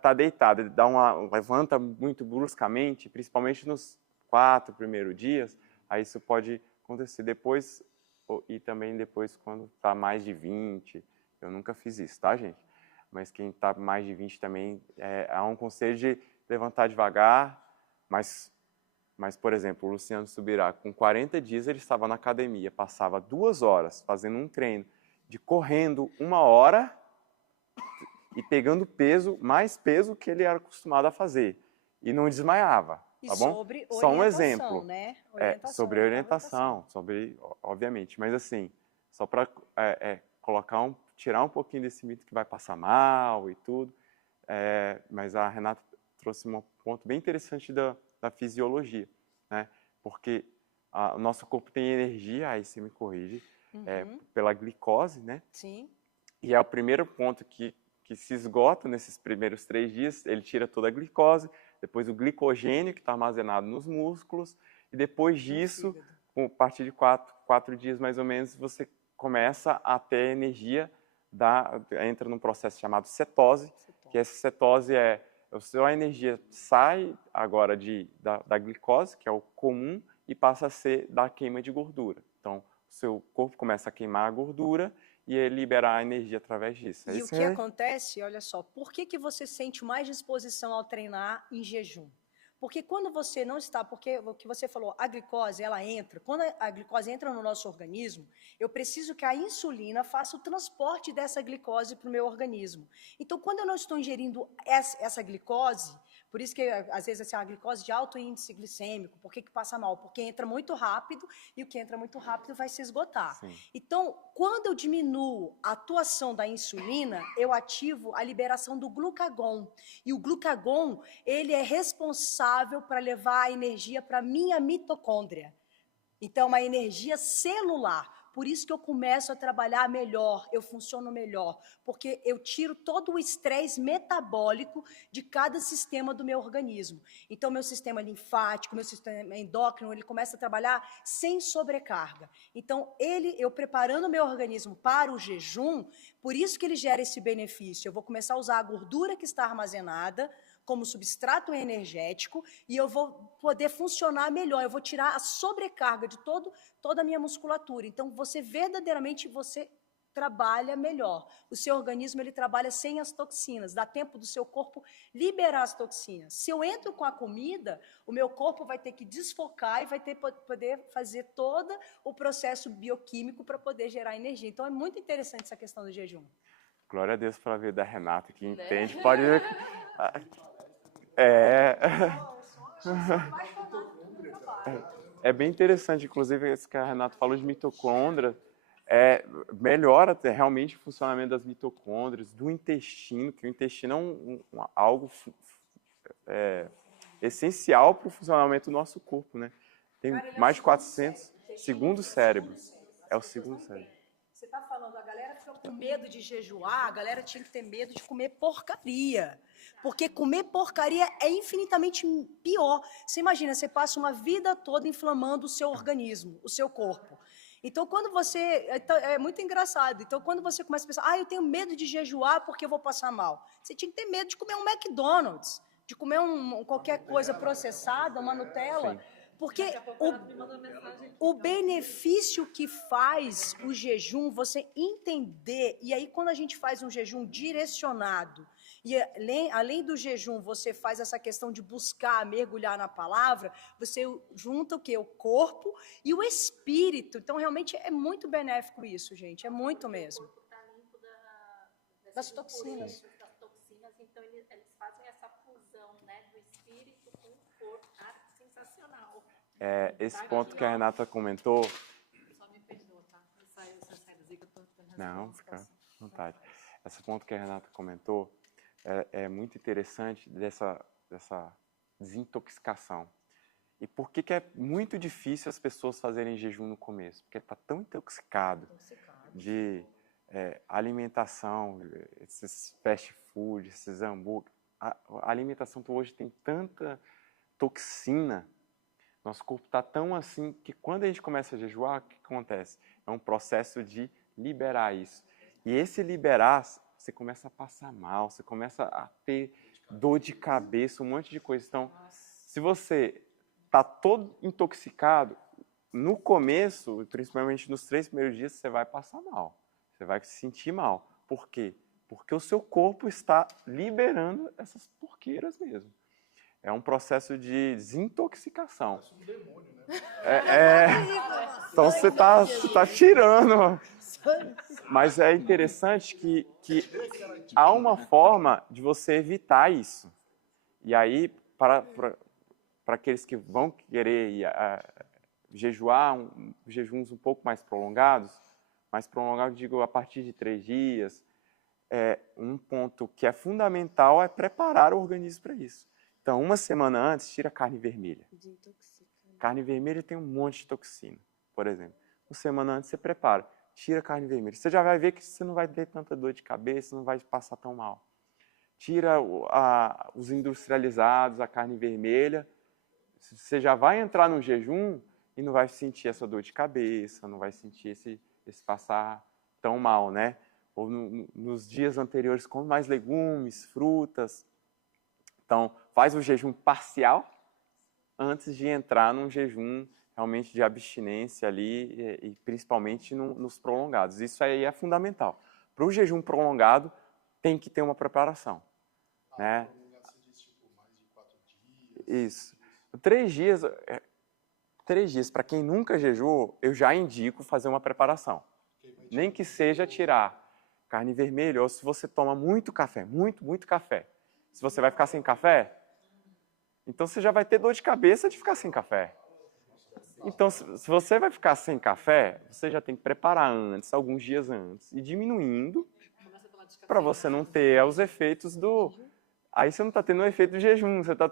tá deitado, levanta muito bruscamente, principalmente nos 4 primeiros dias, aí isso pode acontecer depois, e também depois quando está mais de 20. Eu nunca fiz isso, tá, gente? Mas quem está mais de 20 também, há um conselho de levantar devagar, mas, por exemplo, o Luciano Subirá, com 40 dias ele estava na academia, passava 2 horas fazendo um treino, de correndo 1 hora e pegando mais peso que ele era acostumado a fazer. E não desmaiava, tá bom? Sobre só um exemplo. Né? Sobre orientação, obviamente. Mas assim, só para tirar um pouquinho desse mito que vai passar mal e tudo. Mas a Renata trouxe um ponto bem interessante da fisiologia, né? Porque o nosso corpo tem energia, aí você me corrige, pela glicose, né? Sim. E é o primeiro ponto que se esgota nesses primeiros 3 dias, ele tira toda a glicose, depois o glicogênio que está armazenado nos músculos, e depois disso, a partir de 4 dias mais ou menos, você começa a ter energia, entra num processo chamado cetose, que essa cetose a sua energia sai agora da glicose, que é o comum, e passa a ser da queima de gordura. Então, o seu corpo começa a queimar a gordura e liberar a energia através disso. E o que acontece, olha só, por que você sente mais disposição ao treinar em jejum? Porque quando você não está, porque o que você falou, a glicose, ela entra, quando a glicose entra no nosso organismo, eu preciso que a insulina faça o transporte dessa glicose para o meu organismo. Então, quando eu não estou ingerindo essa glicose, por isso que, às vezes, assim, a glicose de alto índice glicêmico, por que passa mal? Porque entra muito rápido e o que entra muito rápido vai se esgotar. Sim. Então, quando eu diminuo a atuação da insulina, eu ativo a liberação do glucagon. E o glucagon, ele é responsável para levar a energia para a minha mitocôndria. Então, uma energia celular. Por isso que eu começo a trabalhar melhor, eu funciono melhor, porque eu tiro todo o estresse metabólico de cada sistema do meu organismo. Então, meu sistema linfático, meu sistema endócrino, ele começa a trabalhar sem sobrecarga. Então, eu preparando o meu organismo para o jejum, por isso que ele gera esse benefício. Eu vou começar a usar a gordura que está armazenada como substrato energético e eu vou poder funcionar melhor, eu vou tirar a sobrecarga de toda a minha musculatura. Então, verdadeiramente, você trabalha melhor. O seu organismo, ele trabalha sem as toxinas, dá tempo do seu corpo liberar as toxinas. Se eu entro com a comida, o meu corpo vai ter que desfocar e vai poder fazer todo o processo bioquímico para poder gerar energia. Então, é muito interessante essa questão do jejum. Glória a Deus pela vida da Renata, que entende, Né? pode... É bem interessante, inclusive, isso que a Renata falou de mitocôndria, melhora realmente o funcionamento das mitocôndrias, do intestino, que o intestino é algo essencial para o funcionamento do nosso corpo, né? Tem mais de 400 segundo cérebro. É o segundo cérebro. Você está falando, a galera fica com medo de jejuar, a galera tinha que ter medo de comer porcaria. Porque comer porcaria é infinitamente pior. Você imagina, você passa uma vida toda inflamando o seu organismo, o seu corpo. Então, quando você... É muito engraçado. Então, quando você começa a pensar, eu tenho medo de jejuar porque eu vou passar mal. Você tinha que ter medo de comer um McDonald's, de comer qualquer coisa processada, uma Nutella. Sim. Porque o benefício que faz o jejum, você entender, e aí quando a gente faz um jejum direcionado, e além do jejum você faz essa questão de buscar, mergulhar na palavra, você junta o quê? O corpo e o espírito. Então, realmente, é muito benéfico isso, gente, é muito mesmo. O corpo está limpo das toxinas. Das toxinas, então eles fazem essa fusão, né, do espírito com o corpo. Sensacional. Esse ponto que a Renata comentou... Só me perdoa, tá? Eu saio daqui que eu tô... Não, fica à vontade. Esse ponto que a Renata comentou é muito interessante dessa desintoxicação. E por que é muito difícil as pessoas fazerem jejum no começo? Porque está tão intoxicado de alimentação, esses fast food, esses hambúrguer. A alimentação hoje tem tanta toxina, nosso corpo está tão assim que quando a gente começa a jejuar, o que acontece? É um processo de liberar isso. E esse liberar, você começa a passar mal, você começa a ter dor de cabeça, um monte de coisa. Então, se você está todo intoxicado, no começo, principalmente nos 3 primeiros dias, você vai passar mal. Você vai se sentir mal. Por quê? Porque o seu corpo está liberando essas porqueiras mesmo. É um processo de desintoxicação. Parece um demônio, né? Então você tá tirando. Mas é interessante que há uma forma de você evitar isso. E aí, para aqueles que vão querer jejuar, jejuns um pouco mais prolongados, digo, a partir de 3 dias, um ponto que é fundamental é preparar o organismo para isso. Então, 1 semana antes, tira carne vermelha. Carne vermelha tem um monte de toxina, por exemplo. 1 semana antes, você prepara, tira a carne vermelha. Você já vai ver que você não vai ter tanta dor de cabeça, não vai passar tão mal. Tira os industrializados, a carne vermelha. Você já vai entrar no jejum e não vai sentir essa dor de cabeça, não vai sentir esse passar tão mal, né? Ou nos dias anteriores, come mais legumes, frutas. Então, faz o jejum parcial antes de entrar num jejum realmente de abstinência ali e principalmente nos prolongados. Isso aí é fundamental. Para o jejum prolongado, tem que ter uma preparação. Né? Você disse, tipo, mais de 4 dias. Isso. 3 dias, para quem nunca jejuou, eu já indico fazer uma preparação. Nem que seja tirar carne vermelha, ou se você toma muito café, muito café. Se você vai ficar sem café, então você já vai ter dor de cabeça de ficar sem café. Então, se você vai ficar sem café, você já tem que preparar antes, alguns dias antes, e diminuindo para você não ter os efeitos do... Aí você não está tendo o efeito do jejum, você está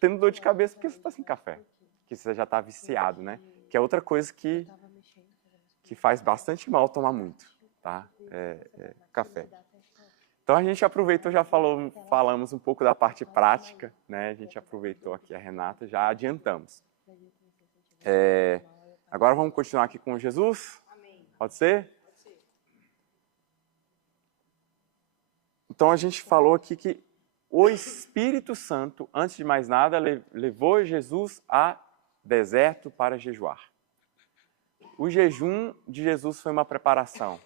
tendo dor de cabeça porque você está sem café, que você já está viciado, né? Que é outra coisa que que faz bastante mal tomar muito, tá? Café. Então a gente aproveitou, já falamos um pouco da parte prática, né? A gente aproveitou aqui a Renata, já adiantamos. Agora vamos continuar aqui com Jesus? Pode ser? Então a gente falou aqui que o Espírito Santo, antes de mais nada, levou Jesus a deserto para jejuar. O jejum de Jesus foi uma preparação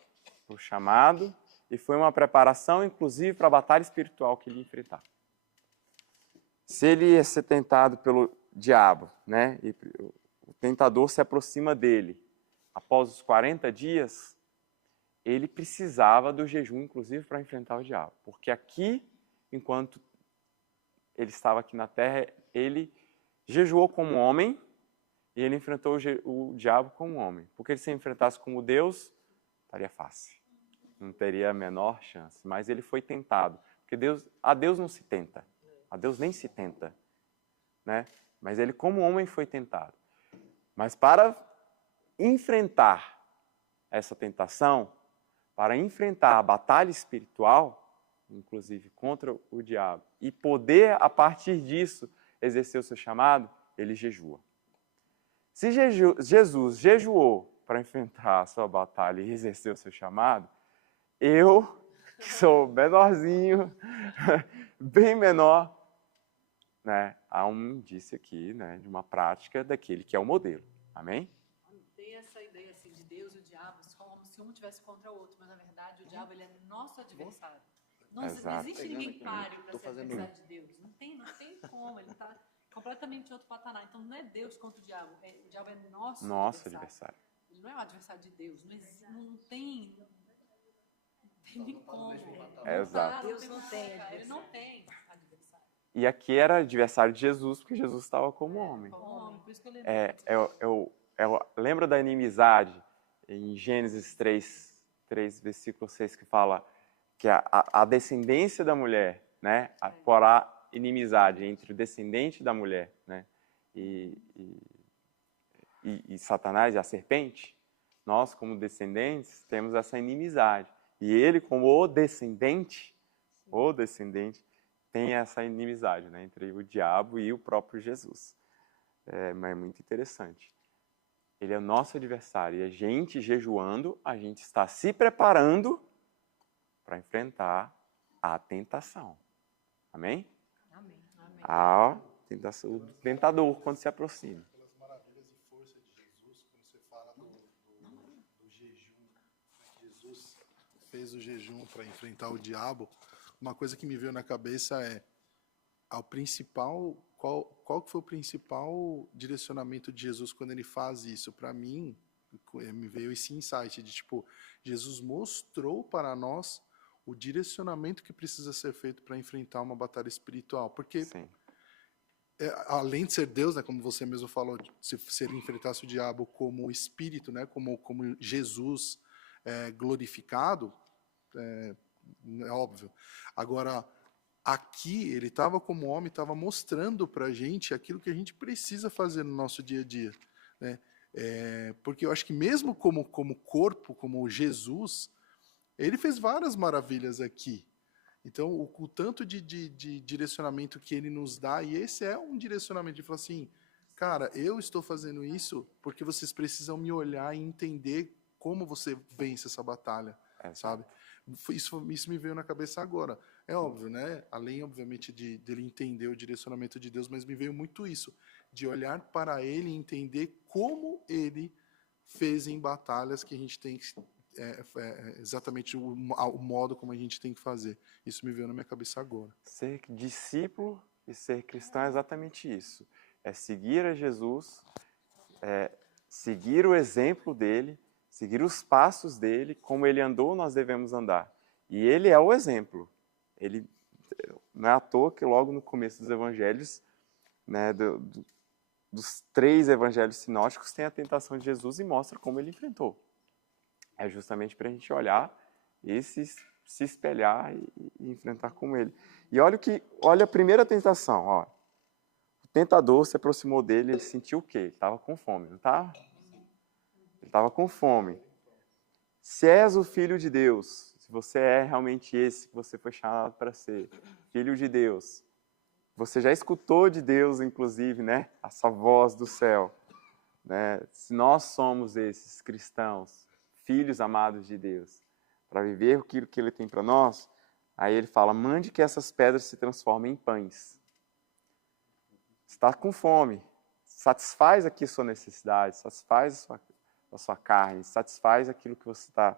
para o chamado e foi uma preparação, inclusive, para a batalha espiritual que ele ia enfrentar. Se ele ia ser tentado pelo diabo, né, e o tentador se aproxima dele após os 40 dias, ele precisava do jejum, inclusive, para enfrentar o diabo. Porque aqui, enquanto ele estava aqui na terra, ele jejuou como homem e ele enfrentou o diabo como homem. Porque ele se enfrentasse como Deus, estaria fácil. Não teria a menor chance. Mas ele foi tentado. Porque a Deus não se tenta. A Deus nem se tenta. Né? Mas ele, como homem, foi tentado. Mas para enfrentar essa tentação, para enfrentar a batalha espiritual, inclusive contra o diabo, e poder, a partir disso, exercer o seu chamado, ele jejua. Se Jesus jejuou para enfrentar a sua batalha e exercer o seu chamado, eu, que sou menorzinho, bem menor, né, há um indício aqui, né, de uma prática daquele que é o modelo. Amém? Tem essa ideia assim, de Deus e o diabo como se um tivesse contra o outro, mas na verdade o diabo ele é nosso adversário. Não existe ninguém páreo para ser adversário de Deus. Não tem como. Ele está completamente em outro patamar. Então não é Deus contra o diabo. O diabo é nosso adversário. Ele não é o adversário de Deus. Não tem nem como. Exato. Deus não tem adversário. Ele não tem adversário. E aqui era adversário de Jesus, porque Jesus estava como homem. Como homem, por isso que eu lembrei. Lembra da inimizade em Gênesis 3, versículo 6, que fala que a descendência da mulher, né, porá inimizade entre o descendente da mulher, né, e Satanás e a serpente. Nós, como descendentes, temos essa inimizade. E ele, como o descendente, tem essa inimizade, né, entre o diabo e o próprio Jesus. Mas é muito interessante. Ele é o nosso adversário. E a gente, jejuando, a gente está se preparando para enfrentar a tentação. Amém? Amém. A tentação, o tentador, quando se aproxima. Pelas maravilhas e força de Jesus, quando você fala do jejum, né, que Jesus fez o jejum para enfrentar o diabo, uma coisa que me veio na cabeça é qual que foi o principal direcionamento de Jesus quando ele faz isso? Para mim, me veio esse insight de Jesus mostrou para nós o direcionamento que precisa ser feito para enfrentar uma batalha espiritual. Porque, além de ser Deus, né, como você mesmo falou, se ele enfrentasse o diabo como espírito, né, como Jesus glorificado, é óbvio. Agora, aqui, ele estava como homem, estava mostrando para a gente aquilo que a gente precisa fazer no nosso dia a dia. Né? Porque eu acho que mesmo como corpo, como Jesus, ele fez várias maravilhas aqui. Então, o tanto de direcionamento que ele nos dá, e esse é um direcionamento de falar assim, cara, eu estou fazendo isso porque vocês precisam me olhar e entender como você vence essa batalha, sabe? Isso me veio na cabeça agora. É óbvio, né? Além, obviamente, dele entender o direcionamento de Deus, mas me veio muito isso, de olhar para ele e entender como ele fez em batalhas que a gente tem que exatamente o modo como a gente tem que fazer. Isso me veio na minha cabeça agora. Ser discípulo e ser cristão é exatamente isso. É seguir a Jesus, seguir o exemplo dele, seguir os passos dele, como ele andou, nós devemos andar. E ele é o exemplo. Ele não é à toa que logo no começo dos evangelhos, né, dos 3 evangelhos sinóticos, tem a tentação de Jesus e mostra como ele enfrentou. É justamente para a gente olhar e se espelhar e enfrentar como ele. E olha a primeira tentação. Ó. O tentador se aproximou dele, ele sentiu o quê? Ele estava com fome, não estava? Ele estava com fome. Se és o Filho de Deus, se você é realmente esse que você foi chamado para ser, Filho de Deus, você já escutou de Deus, inclusive, né? Essa voz do céu. Né? Se nós somos esses cristãos, filhos amados de Deus, para viver aquilo que Ele tem para nós, aí Ele fala, mande que essas pedras se transformem em pães. Está com fome, satisfaz aqui a sua necessidade, satisfaz a sua carne, satisfaz aquilo que você está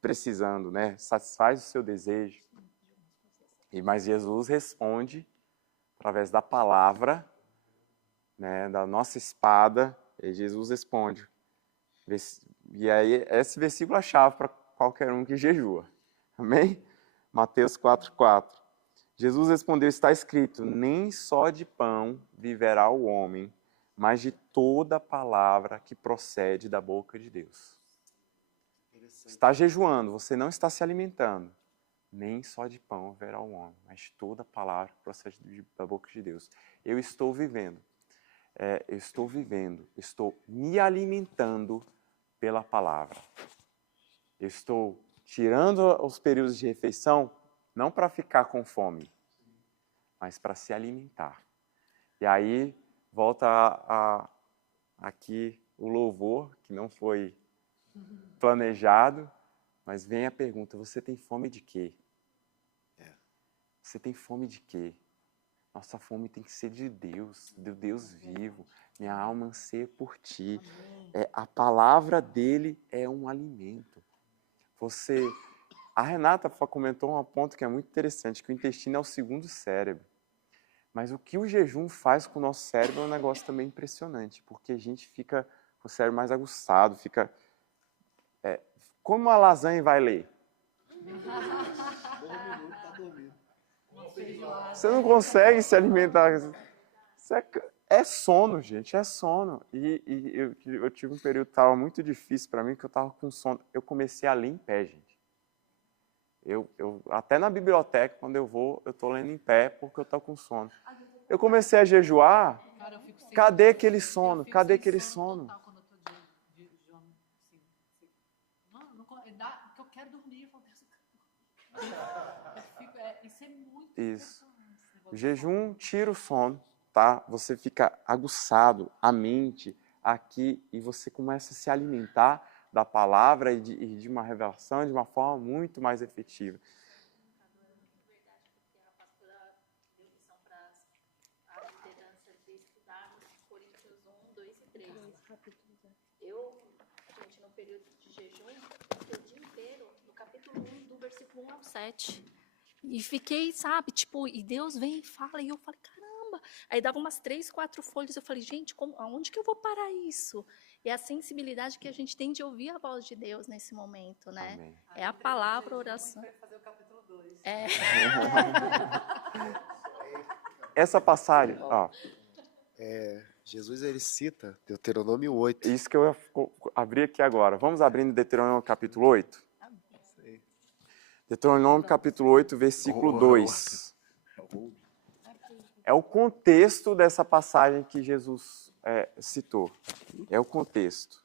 precisando, né? Satisfaz o seu desejo. Mas Jesus responde através da palavra, né, da nossa espada, e Jesus responde. E aí, esse versículo é a chave para qualquer um que jejua. Amém? Mateus 4:4. Jesus respondeu, está escrito, nem só de pão viverá o homem, mas de toda palavra que procede da boca de Deus. Está jejuando, você não está se alimentando. Nem só de pão viverá o homem, mas de toda palavra que procede da boca de Deus. Eu estou vivendo. Estou me alimentando pela palavra. Eu estou tirando os períodos de refeição, não para ficar com fome, mas para se alimentar. E aí, volta aqui o louvor, que não foi planejado, mas vem a pergunta, você tem fome de quê? Você tem fome de quê? Nossa fome tem que ser de Deus, do Deus vivo. Minha alma anseia por ti. A palavra dele é um alimento. A Renata comentou um ponto que é muito interessante, que o intestino é o segundo cérebro. Mas o que o jejum faz com o nosso cérebro é um negócio também impressionante, porque a gente fica com o cérebro mais aguçado, fica... como a lasanha vai ler? Você não consegue se alimentar. É sono, gente, é sono. E eu tive um período que estava muito difícil para mim, que eu estava com sono. Eu comecei a ler em pé, gente. Até na biblioteca, quando eu vou, eu estou lendo em pé porque eu estou com sono. Eu comecei a jejuar, cadê aquele sono? Cadê aquele sono? Eu quero dormir, eu falo, isso é muito Isso. O jejum tira o sono, tá? Você fica aguçado, a mente aqui, e você começa a se alimentar da palavra e de uma revelação de uma forma muito mais efetiva. Verdade, porque a pastora deu lição para a liderança de estudar Coríntios 1, 2 e 3. Gente, no período de jejum, fiquei o dia inteiro no capítulo 1, do versículo 1 ao 7. E fiquei, sabe, tipo, e Deus vem e fala, e eu falei, caramba. Aí dava umas 3, 4 folhas, eu falei, gente, aonde que eu vou parar isso? E a sensibilidade que a gente tem de ouvir a voz de Deus nesse momento, né? Amém. É a palavra, a oração. Vai fazer o capítulo 2. Essa passagem, ó. Jesus, ele cita Deuteronômio 8. Isso que eu ia abrir aqui agora. Vamos abrindo Deuteronômio capítulo 8? Deuteronômio capítulo 8, versículo 2. É o contexto dessa passagem que Jesus citou. É o contexto.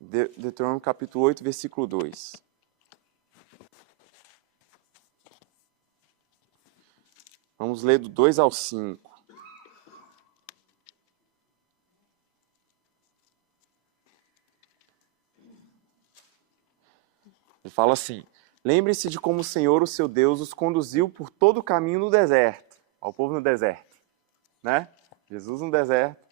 Deuteronômio capítulo 8, versículo 2. Vamos ler do 2 ao 5. Ele fala assim, lembre-se de como o Senhor, o seu Deus, os conduziu por todo o caminho no deserto. Ao povo no deserto, né? Jesus no deserto,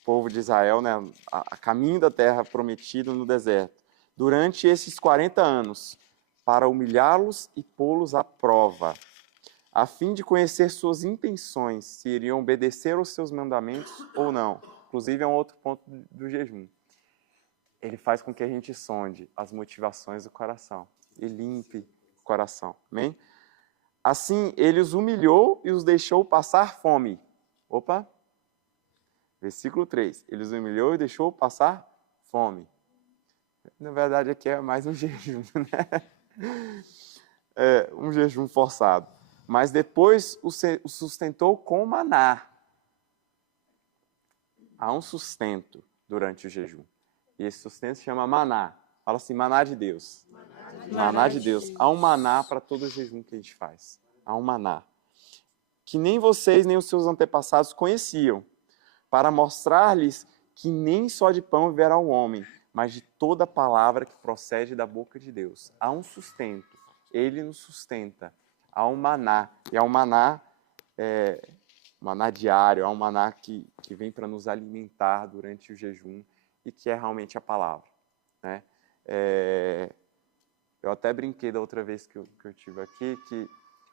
o povo de Israel, né? A caminho da terra prometida no deserto. Durante esses 40 anos, para humilhá-los e pô-los à prova, a fim de conhecer suas intenções, se iriam obedecer aos seus mandamentos ou não. Inclusive, é um outro ponto do jejum. Ele faz com que a gente sonde as motivações do coração e limpe o coração. Amém? Assim, ele os humilhou e os deixou passar fome. Opa! Versículo 3. Ele os humilhou e deixou passar fome. Na verdade, aqui é mais um jejum, né? Um jejum forçado. Mas depois o sustentou com maná. há um sustento durante o jejum. E esse sustento se chama maná. Fala assim, maná de Deus. Maná de Deus. Há um maná para todo o jejum que a gente faz. Há um maná. Que nem vocês, nem os seus antepassados conheciam, para mostrar-lhes que nem só de pão viverá o homem, mas de toda palavra que procede da boca de Deus. Há um sustento. Ele nos sustenta. Há um maná. E há um maná, maná diário, há um maná que vem para nos alimentar durante o jejum e que é realmente a palavra, né? Eu até brinquei da outra vez que eu estive aqui, que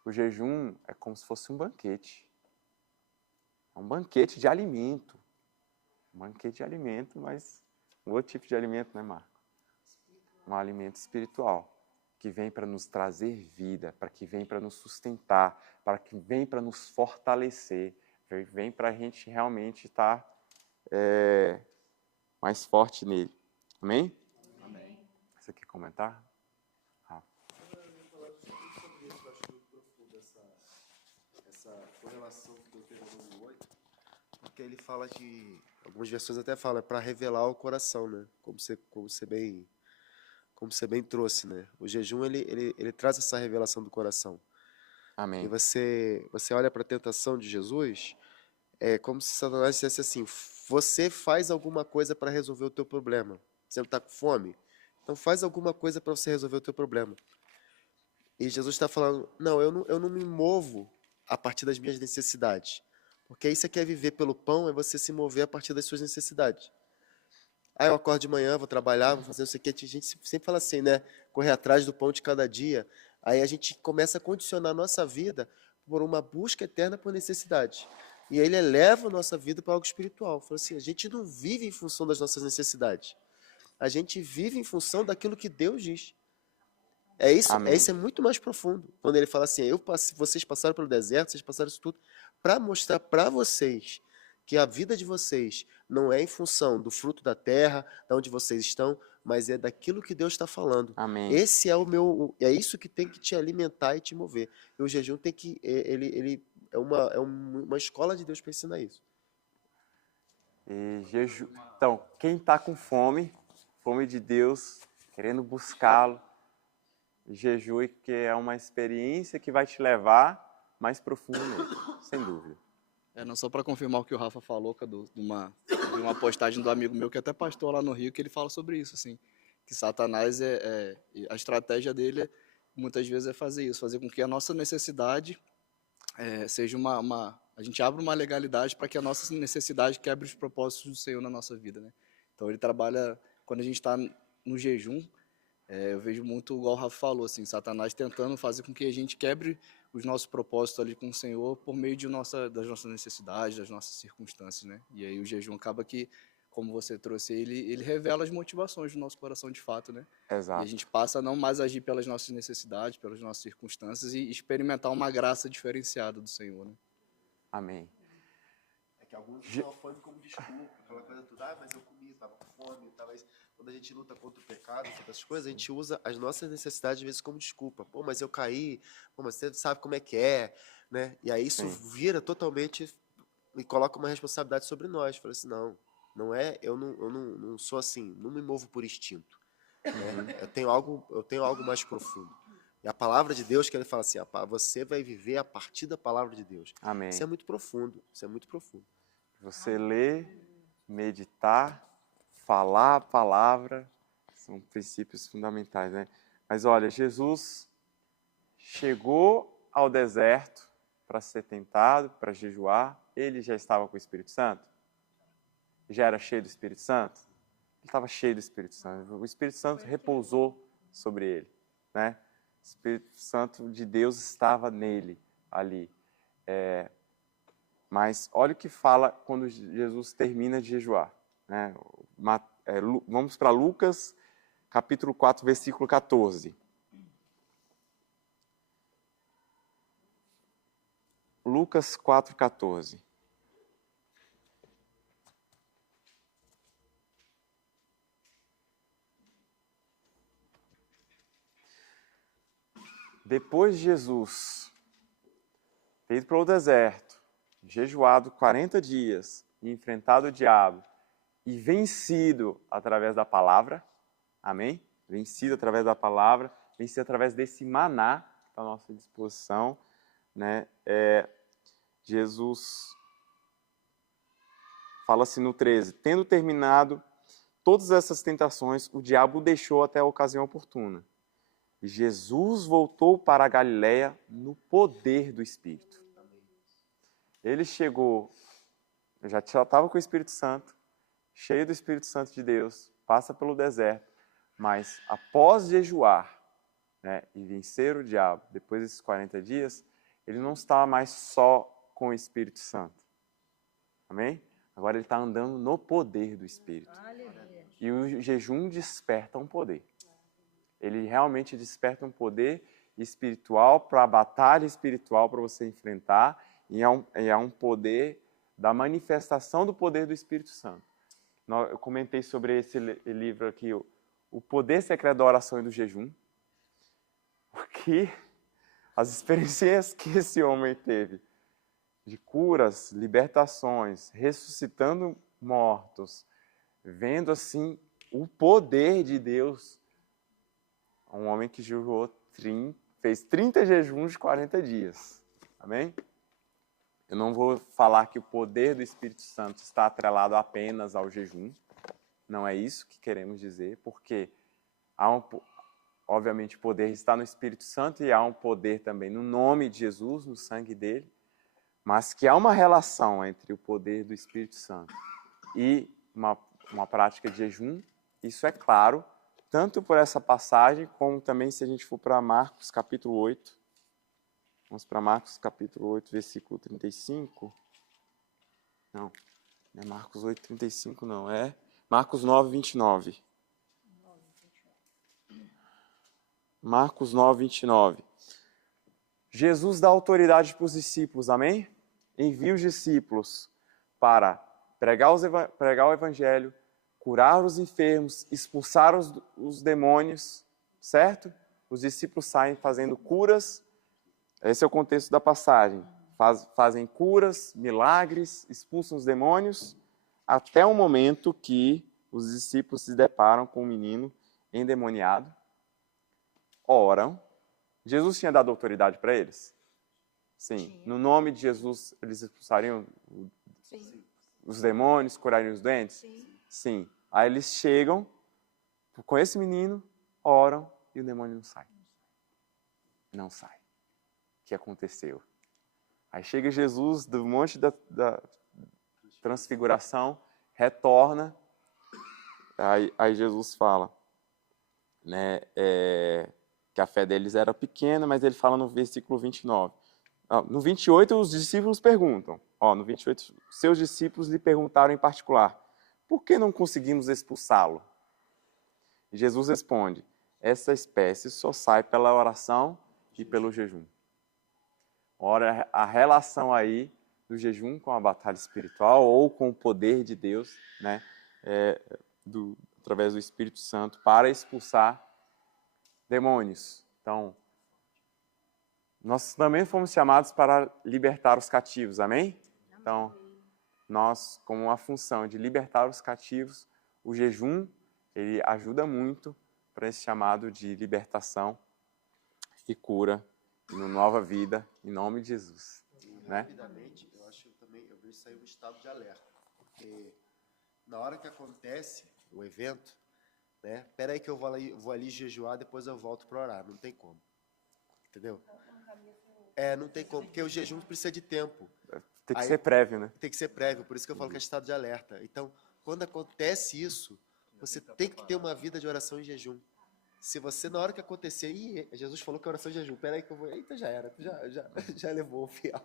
o jejum é como se fosse um banquete. É um banquete de alimento. Um banquete de alimento, mas um outro tipo de alimento, né, Marco? Um alimento espiritual, que vem para nos trazer vida, para que vem para nos sustentar, para que vem para nos fortalecer, vem para a gente realmente estar mais forte nele. Amém? Amém. Você quer comentar? Essa correlação que Deuteronômio 8, porque ele fala de, algumas versões até falam, é para revelar o coração, né? Como você bem trouxe, né? O jejum ele traz essa revelação do coração. Amém. E você olha para a tentação de Jesus, é como se Satanás dissesse assim: você faz alguma coisa para resolver o teu problema. Você não está com fome? Então faz alguma coisa para você resolver o teu problema. E Jesus está falando: não, eu não me movo a partir das minhas necessidades. Porque aí você quer viver pelo pão, é você se mover a partir das suas necessidades. Aí eu acordo de manhã, vou trabalhar, vou fazer não sei o que. A gente sempre fala assim, né? Correr atrás do pão de cada dia. Aí a gente começa a condicionar a nossa vida por uma busca eterna por necessidade. E ele eleva a nossa vida para algo espiritual. Fala assim, a gente não vive em função das nossas necessidades. A gente vive em função daquilo que Deus diz. Isso é muito mais profundo. Quando ele fala assim, vocês passaram pelo deserto, vocês passaram isso tudo, para mostrar para vocês que a vida de vocês não é em função do fruto da terra, de onde vocês estão, mas é daquilo que Deus está falando. Amém. Esse é isso que tem que te alimentar e te mover. E o jejum tem que, ele é uma escola de Deus para ensinar isso. E jejum. Então, quem está com fome de Deus, querendo buscá-lo, jejue, que é uma experiência que vai te levar mais profundo nele, sem dúvida. Não só para confirmar o que o Rafa falou, de uma postagem do amigo meu, que é até pastor lá no Rio, que ele fala sobre isso, assim, que Satanás, a estratégia dele, muitas vezes, é fazer isso, fazer com que a nossa necessidade seja a gente abra uma legalidade para que a nossa necessidade quebre os propósitos do Senhor na nossa vida, né? Então ele trabalha, quando a gente está no jejum, eu vejo muito, igual o Rafa falou, assim, Satanás tentando fazer com que a gente quebre os nossos propósitos ali com o Senhor por meio das nossas necessidades, das nossas circunstâncias, né? E aí o jejum acaba que, como você trouxe, ele revela as motivações do nosso coração de fato, né? Exato. E a gente passa a não mais agir pelas nossas necessidades, pelas nossas circunstâncias e experimentar uma graça diferenciada do Senhor, né? Amém. É que alguns usam a fome como desculpa, aquela coisa tudo, mas eu comi, estava com fome, estava isso. Quando a gente luta contra o pecado, essas coisas, a gente usa as nossas necessidades, às vezes, como desculpa. Pô, mas eu caí, pô, mas você sabe como é que é, né? E aí isso vira totalmente e coloca uma responsabilidade sobre nós. Fala assim, não é, eu não sou assim, não me movo por instinto. Né? Eu tenho algo mais profundo. E a palavra de Deus, que ele fala assim, você vai viver a partir da palavra de Deus. Amém. Isso é muito profundo, isso é muito profundo. Você ler, meditar, falar a palavra, são princípios fundamentais, né? Mas olha, Jesus chegou ao deserto para ser tentado, para jejuar. Ele já estava com o Espírito Santo? Já era cheio do Espírito Santo? Ele estava cheio do Espírito Santo. O Espírito Santo repousou sobre ele, né? O Espírito Santo de Deus estava nele, ali. Mas olha o que fala quando Jesus termina de jejuar, né? Vamos para Lucas, capítulo 4, versículo 14. Lucas 4, 14. Depois de Jesus ter ido para o deserto, jejuado 40 dias, e enfrentado o diabo e vencido através da palavra, amém? Vencido através da palavra, vencido através desse maná que está à nossa disposição, né? Jesus fala assim no 13, tendo terminado todas essas tentações, o diabo o deixou até a ocasião oportuna. E Jesus voltou para a Galiléia no poder do Espírito. Ele chegou, já estava com o Espírito Santo, cheio do Espírito Santo de Deus, passa pelo deserto, mas após jejuar, né, e vencer o diabo, depois desses 40 dias, ele não está mais só com o Espírito Santo. Amém? Agora ele está andando no poder do Espírito. E o jejum desperta um poder. Ele realmente desperta um poder espiritual para a batalha espiritual para você enfrentar, e é um poder da manifestação do poder do Espírito Santo. Eu comentei sobre esse livro aqui, O Poder Secreto da Oração e do Jejum, porque as experiências que esse homem teve de curas, libertações, ressuscitando mortos, vendo assim o poder de Deus. Um homem que jejuou, fez 30 jejuns de 40 dias. Amém? Eu não vou falar que o poder do Espírito Santo está atrelado apenas ao jejum. Não é isso que queremos dizer, porque obviamente o poder está no Espírito Santo e há um poder também no nome de Jesus, no sangue dele, mas que há uma relação entre o poder do Espírito Santo e uma prática de jejum. Isso é claro, tanto por essa passagem, como também se a gente for para Marcos capítulo 8. Vamos para Marcos capítulo 8, versículo 35. Não é Marcos 8, 35 não, é Marcos 9, 29. Marcos 9, 29. Jesus dá autoridade para os discípulos, amém? Envia os discípulos para pregar o evangelho, curar os enfermos, expulsar os demônios, certo? Os discípulos saem fazendo curas, esse é o contexto da passagem. Fazem curas, milagres, expulsam os demônios, até o momento que os discípulos se deparam com um menino endemoniado, oram. Jesus tinha dado autoridade para eles? Sim. No nome de Jesus, eles expulsariam os demônios, curariam os doentes? Sim. Sim. Aí eles chegam com esse menino, oram e o demônio não sai. Não sai. O que aconteceu? Aí chega Jesus do monte da transfiguração, retorna. Aí Jesus fala, né, que a fé deles era pequena, mas ele fala no versículo 29. No 28, os discípulos perguntam. No 28, seus discípulos lhe perguntaram em particular, por que não conseguimos expulsá-lo? E Jesus responde, essa espécie só sai pela oração e pelo jejum. Ora, a relação aí do jejum com a batalha espiritual ou com o poder de Deus, né, através do Espírito Santo, para expulsar demônios. Então, nós também fomos chamados para libertar os cativos, amém? Então, nós, como uma função de libertar os cativos, o jejum, ele ajuda muito para esse chamado de libertação e cura, e uma nova vida, em nome de Jesus. Né? Rapidamente, eu vejo isso aí um estado de alerta, porque na hora que acontece o evento, né? Espera aí que eu vou ali jejuar, depois eu volto para orar, não tem como. Entendeu? Não tem como, porque o jejum precisa de tempo. Tem que ser prévio, né? Tem que ser prévio, por isso que eu falo que é estado de alerta. Então, quando acontece isso, você tem que ter uma vida de oração e jejum. Se você, na hora que acontecer, Jesus falou que é oração e jejum, peraí que eu vou... Eita, já era, já levou o fiel.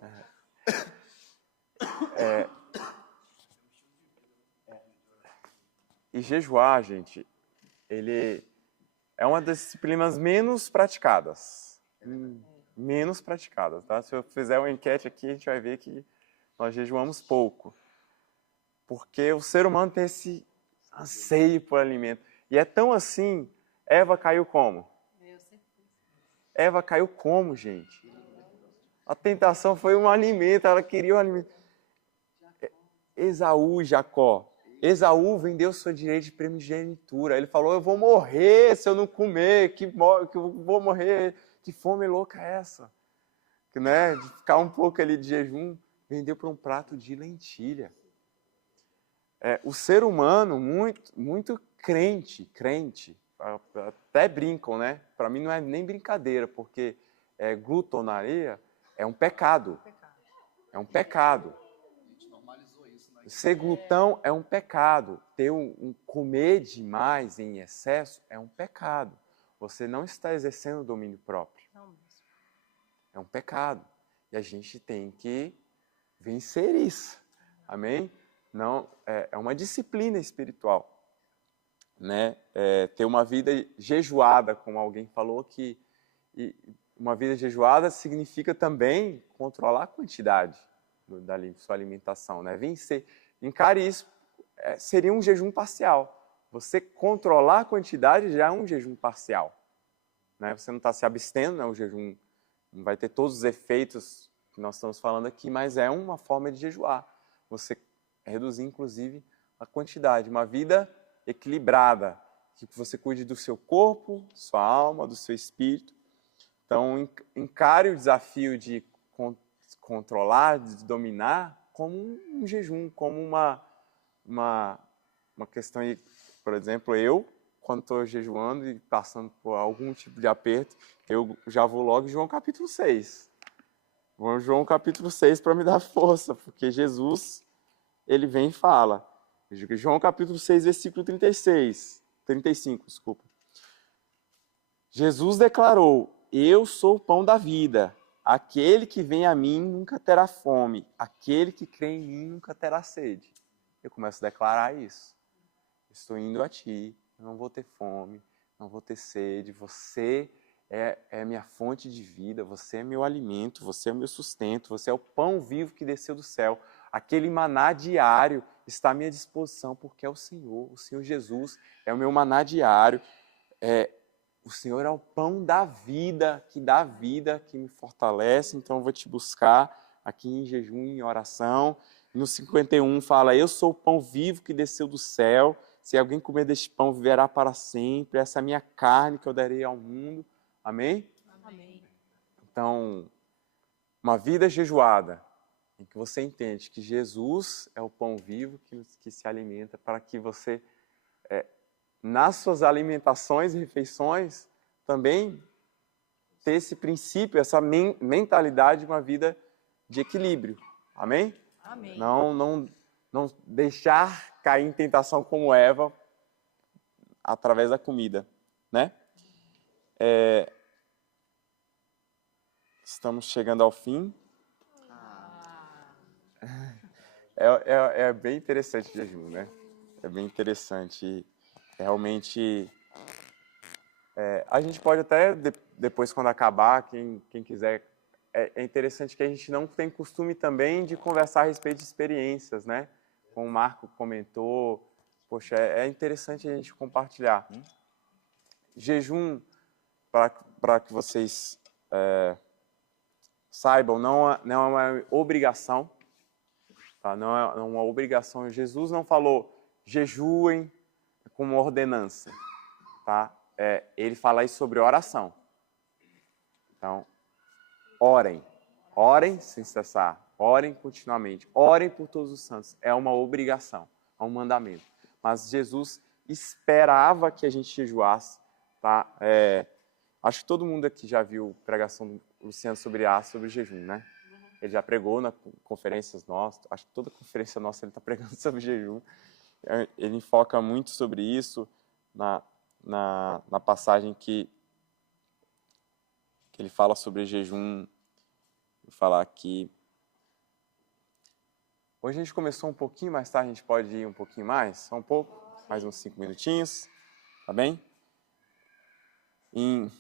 E jejuar, gente, ele é uma das disciplinas menos praticadas. Menos praticadas, tá? Se eu fizer uma enquete aqui, a gente vai ver que nós jejuamos pouco. Porque o ser humano tem esse anseio por alimento. E é tão assim, Eva caiu como? Eva caiu como, gente? A tentação foi um alimento, ela queria um alimento. Esaú e Jacó. Esaú vendeu seu direito de primogenitura. Ele falou, eu vou morrer se eu não comer, que eu vou morrer. Que fome louca é essa? Que, né, de ficar um pouco ali de jejum, vendeu por um prato de lentilha. O ser humano, muito crente, até brincam, né? Para mim não é nem brincadeira, porque glutonaria é um pecado. É um pecado. Ser glutão é um pecado. Ter comer demais em excesso é um pecado. Você não está exercendo o domínio próprio. É um pecado. E a gente tem que vencer isso. Amém? Não, é uma disciplina espiritual. Né? Ter uma vida jejuada, como alguém falou, que uma vida jejuada significa também controlar a quantidade da sua alimentação. Né? Vencer. Encare isso, seria um jejum parcial. Você controlar a quantidade já é um jejum parcial. Né? Você não está se abstendo, né? O jejum não vai ter todos os efeitos que nós estamos falando aqui, mas é uma forma de jejuar. Você reduzir, inclusive, a quantidade. Uma vida equilibrada, que você cuide do seu corpo, sua alma, do seu espírito. Então, encare o desafio de controlar, de dominar, como um jejum, como uma questão. Por exemplo, eu, quando estou jejuando e passando por algum tipo de aperto, eu já vou logo em João capítulo 6. Vou em João capítulo 6 para me dar força, porque Jesus, ele vem e fala. João capítulo 6, versículo 35, desculpa. Jesus declarou, eu sou o pão da vida. Aquele que vem a mim nunca terá fome. Aquele que crê em mim nunca terá sede. Eu começo a declarar isso. Estou indo a ti, eu não vou ter fome, não vou ter sede. Você é minha fonte de vida, você é meu alimento, você é o meu sustento, você é o pão vivo que desceu do céu. Aquele maná diário está à minha disposição, porque é o Senhor Jesus é o meu maná diário. O Senhor é o pão da vida, que dá vida, que me fortalece. Então eu vou te buscar aqui em jejum, em oração. No 51 fala, eu sou o pão vivo que desceu do céu. Se alguém comer deste pão, viverá para sempre. Essa é a minha carne que eu darei ao mundo. Amém? Amém. Então, uma vida jejuada, em que você entende que Jesus é o pão vivo que se alimenta, para que você, nas suas alimentações e refeições, também ter esse princípio, essa mentalidade de uma vida de equilíbrio. Amém? Amém. Não deixar cair em tentação como Eva através da comida, né? Estamos chegando ao fim. É bem interessante o jejum, né? É bem interessante. Realmente, a gente pode até, depois quando acabar, quem quiser, é interessante que a gente não tem costume também de conversar a respeito de experiências, né? Como o Marco comentou, poxa, é interessante a gente compartilhar. Jejum, para que vocês saibam, não é uma obrigação, tá? Não é uma obrigação. Jesus não falou jejuem como ordenança, tá? Ele fala aí sobre oração. Então, orem sem cessar, orem continuamente, orem por todos os santos. É uma obrigação, é um mandamento. Mas Jesus esperava que a gente jejuasse, tá? Acho que todo mundo aqui já viu a pregação do Luciano sobre jejum, né? Ele já pregou nas conferências nossas, acho que toda conferência nossa ele está pregando sobre jejum. Ele foca muito sobre isso na passagem que ele fala sobre jejum. Vou falar aqui. Hoje a gente começou um pouquinho mais tarde, a gente pode ir um pouquinho mais? Só um pouco? Mais uns 5 minutinhos, tá bem? Em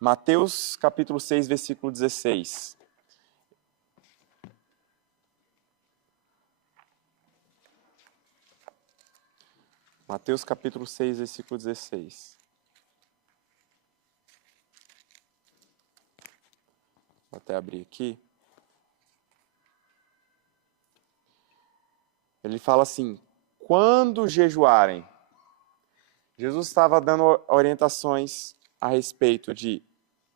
Mateus capítulo 6, versículo 16. Mateus capítulo 6, versículo 16. Vou até abrir aqui. Ele fala assim, quando jejuarem. Jesus estava dando orientações a respeito de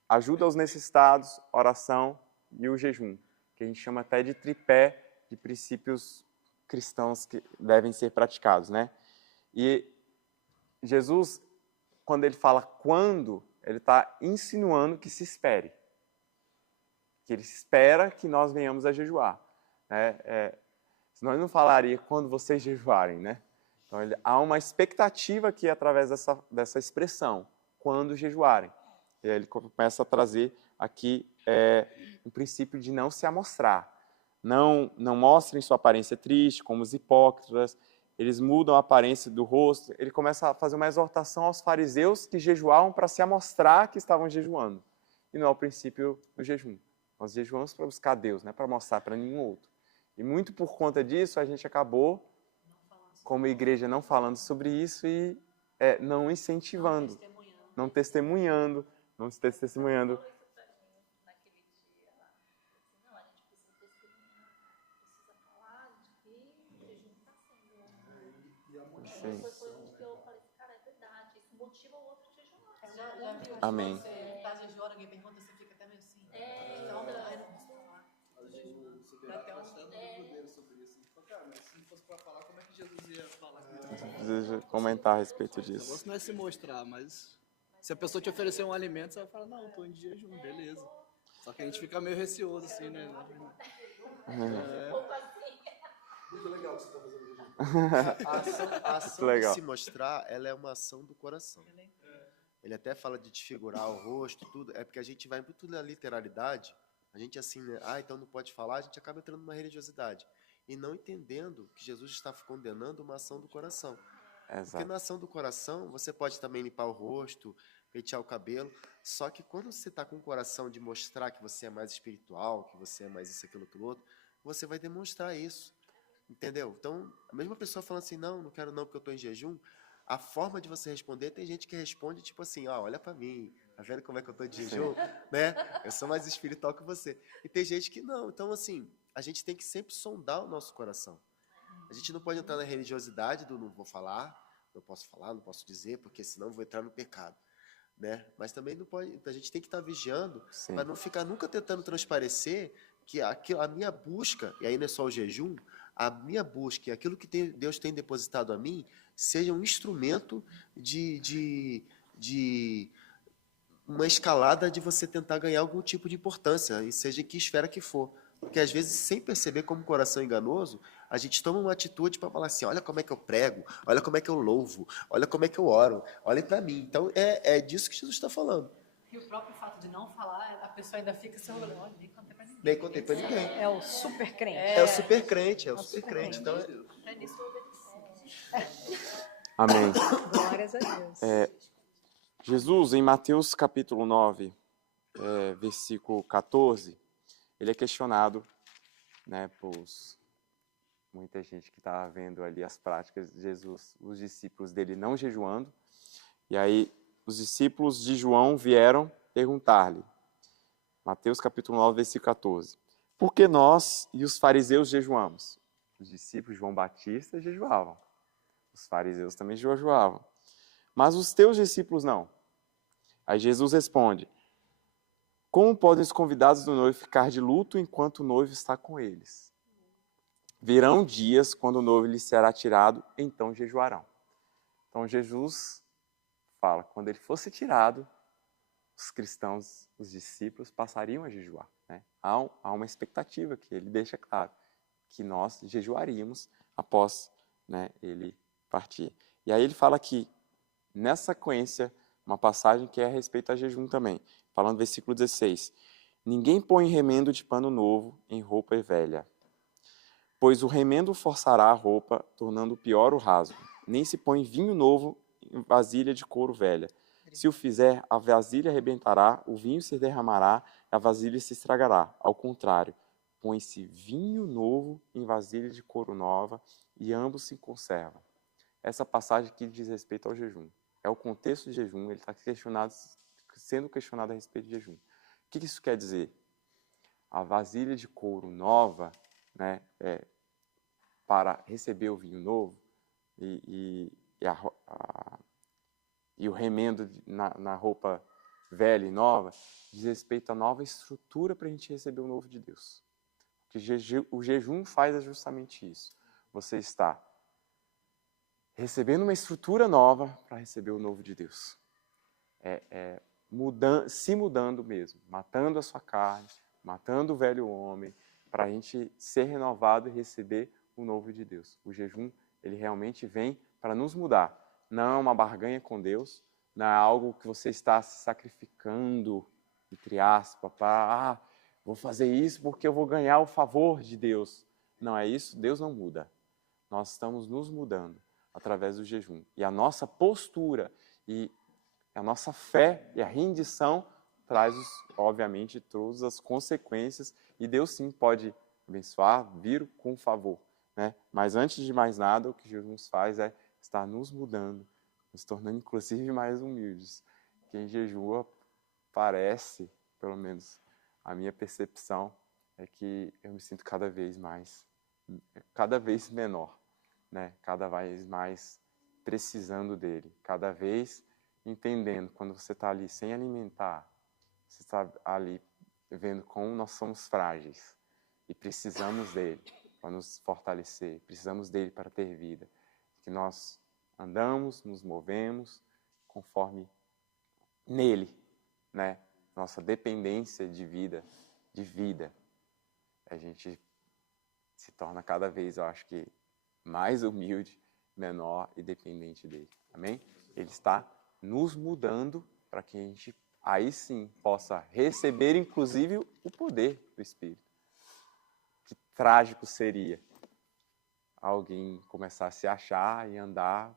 ajuda aos necessitados, oração e o jejum, que a gente chama até de tripé de princípios cristãos que devem ser praticados, né? E Jesus, quando ele fala quando, ele está insinuando que se espere. Que ele espera que nós venhamos a jejuar. Né? Senão ele não falaria quando vocês jejuarem, né? Então há uma expectativa aqui através dessa expressão, quando jejuarem. E aí ele começa a trazer aqui um princípio de não se amostrar. Não mostrem sua aparência triste, como os hipócritas. Eles mudam a aparência do rosto. Ele começa a fazer uma exortação aos fariseus que jejuavam para se amostrar que estavam jejuando. E não é o princípio do jejum. Nós jejuamos para buscar Deus, não é para mostrar para nenhum outro. E muito por conta disso, a gente acabou, como igreja, não falando sobre isso e não incentivando, não testemunhando. Sim. Eu falei, cara, é verdade, isso motiva o outro a jejuar. Já viu? Amém. Você tá jejuando, alguém pergunta, você fica até meio assim. Então, ai, não posso falar. Às vezes o Superato até dúvida sobre isso. Cara, mas se não fosse pra falar, como é que Jesus ia falar? Preciso comentar a respeito O disso. negócio não é se mostrar, mas se a pessoa te oferecer um alimento, você vai falar, não, eu tô em jejum, beleza. Só que a gente fica meio receoso, assim, né? Muito legal o que você está fazendo. A ação Legal. de se mostrar, ela é uma ação do coração. Ele até fala de desfigurar o rosto, tudo. É porque a gente vai muito na literalidade. A gente assim, né? Então não pode falar. A gente acaba entrando numa religiosidade. E não entendendo que Jesus está condenando uma ação do coração. Porque Exato. na ação do coração, você pode também limpar o rosto, pentear o cabelo. Só que quando você está com o coração de mostrar que você é mais espiritual, que você é mais isso, aquilo, aquilo outro, você vai demonstrar isso. Entendeu? Então, a mesma pessoa falando assim, não quero não porque eu estou em jejum, a forma de você responder, tem gente que responde tipo assim, olha pra mim, tá vendo como é que eu estou de jejum? Né? Eu sou mais espiritual que você. E tem gente que não. Então, assim, a gente tem que sempre sondar o nosso coração. A gente não pode entrar na religiosidade do não vou falar, não posso dizer, porque senão eu vou entrar no pecado. Né? Mas também não pode, a gente tem que estar vigiando para não ficar nunca tentando transparecer que a minha busca, e aí não é só o jejum, a minha busca e aquilo que Deus tem depositado a mim seja um instrumento de uma escalada de você tentar ganhar algum tipo de importância, e seja em que esfera que for. Porque às vezes, sem perceber como coração enganoso, a gente toma uma atitude para falar assim, olha como é que eu prego, olha como é que eu louvo, olha como é que eu oro, olhem para mim. Então, é disso que Jesus está falando. E o próprio fato de não falar, a pessoa ainda fica se orgulhando. Olha, nem contei pra ninguém. Nem contei para ninguém. É o super crente. É o super crente, Então, Até nisso eu obedeci. Amém. Glórias a Deus. Jesus, em Mateus capítulo 9, versículo 14, ele é questionado, né, por muita gente que estava vendo ali as práticas de Jesus, os discípulos dele não jejuando. E aí os discípulos de João vieram perguntar-lhe, Mateus capítulo 9, versículo 14, por que nós e os fariseus jejuamos? Os discípulos de João Batista jejuavam, os fariseus também jejuavam, mas os teus discípulos não. Aí Jesus responde, como podem os convidados do noivo ficar de luto enquanto o noivo está com eles? Virão dias quando o noivo lhes será tirado, então jejuarão. Então Jesus fala, quando ele fosse tirado, os cristãos, os discípulos, passariam a jejuar. Né? Há uma expectativa que ele deixa claro, que nós jejuaríamos após, né, ele partir. E aí ele fala aqui, nessa sequência, uma passagem que é a respeito a jejum também, falando no versículo 16. Ninguém põe remendo de pano novo em roupa velha, pois o remendo forçará a roupa, tornando pior o rasgo. Nem se põe vinho novo em vasilha de couro velha. Se o fizer, a vasilha arrebentará, o vinho se derramará, a vasilha se estragará. Ao contrário, põe-se vinho novo em vasilha de couro nova e ambos se conservam. Essa passagem aqui diz respeito ao jejum. É o contexto de jejum, ele está sendo questionado a respeito de jejum. O que isso quer dizer? A vasilha de couro nova, né, para receber o vinho novo e o remendo na roupa velha e nova diz respeito à nova estrutura para a gente receber o novo de Deus. O jejum faz justamente isso. Você está recebendo uma estrutura nova para receber o novo de Deus. Se mudando mesmo, matando a sua carne, matando o velho homem, para a gente ser renovado e receber o novo de Deus. O jejum, ele realmente vem para nos mudar. Não é uma barganha com Deus, não é algo que você está se sacrificando, entre aspas, para, vou fazer isso porque eu vou ganhar o favor de Deus. Não é isso, Deus não muda. Nós estamos nos mudando através do jejum. E a nossa postura e a nossa fé e a rendição traz, obviamente, todas as consequências. E Deus sim pode abençoar, vir com favor, né? Mas antes de mais nada, o que Jesus faz é estar nos mudando, nos tornando inclusive mais humildes. Quem jejua parece, pelo menos a minha percepção, é que eu me sinto cada vez menor, né? Cada vez mais precisando dele, cada vez entendendo, quando você está ali sem alimentar, você está ali vendo como nós somos frágeis e precisamos dele para nos fortalecer, precisamos dele para ter vida, que nós andamos, nos movemos conforme nele, né? Nossa dependência de vida, a gente se torna cada vez, eu acho que, mais humilde, menor e dependente dele. Amém? Ele está nos mudando para que a gente, aí sim, possa receber, inclusive, o poder do Espírito. Que trágico seria alguém começar a se achar e andar,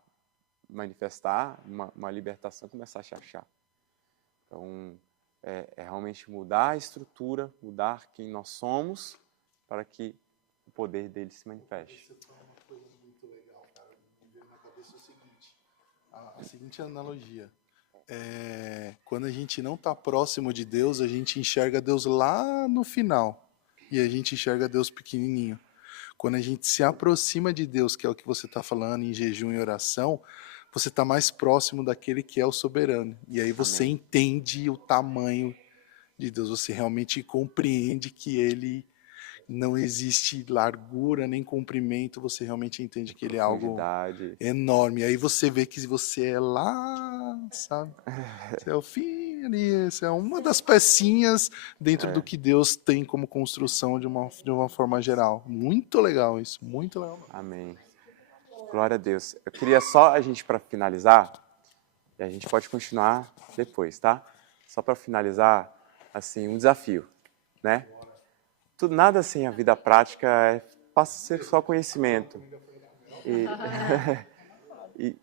manifestar uma libertação, começar a se achar. Então, é realmente mudar a estrutura, mudar quem nós somos, para que o poder dele se manifeste. Você fala uma coisa muito legal, cara. Me veio na cabeça o seguinte, a seguinte analogia. Quando a gente não está próximo de Deus, a gente enxerga Deus lá no final. E a gente enxerga Deus pequenininho. Quando a gente se aproxima de Deus, que é o que você está falando em jejum e oração, você está mais próximo daquele que é o soberano. E aí você Amém. entende o tamanho de Deus. Você realmente compreende que ele não existe largura nem comprimento. Você realmente entende que ele é algo Profundidade. enorme. Aí você vê que você é lá, sabe? Você é o fim ali. Você é uma das pecinhas dentro do que Deus tem como construção de uma forma geral. Muito legal isso. Muito legal. Amém. Glória a Deus. Eu queria só a gente, para finalizar, e a gente pode continuar depois, tá? Só para finalizar, assim, um desafio, né? Nada sem a vida prática passa a ser só conhecimento.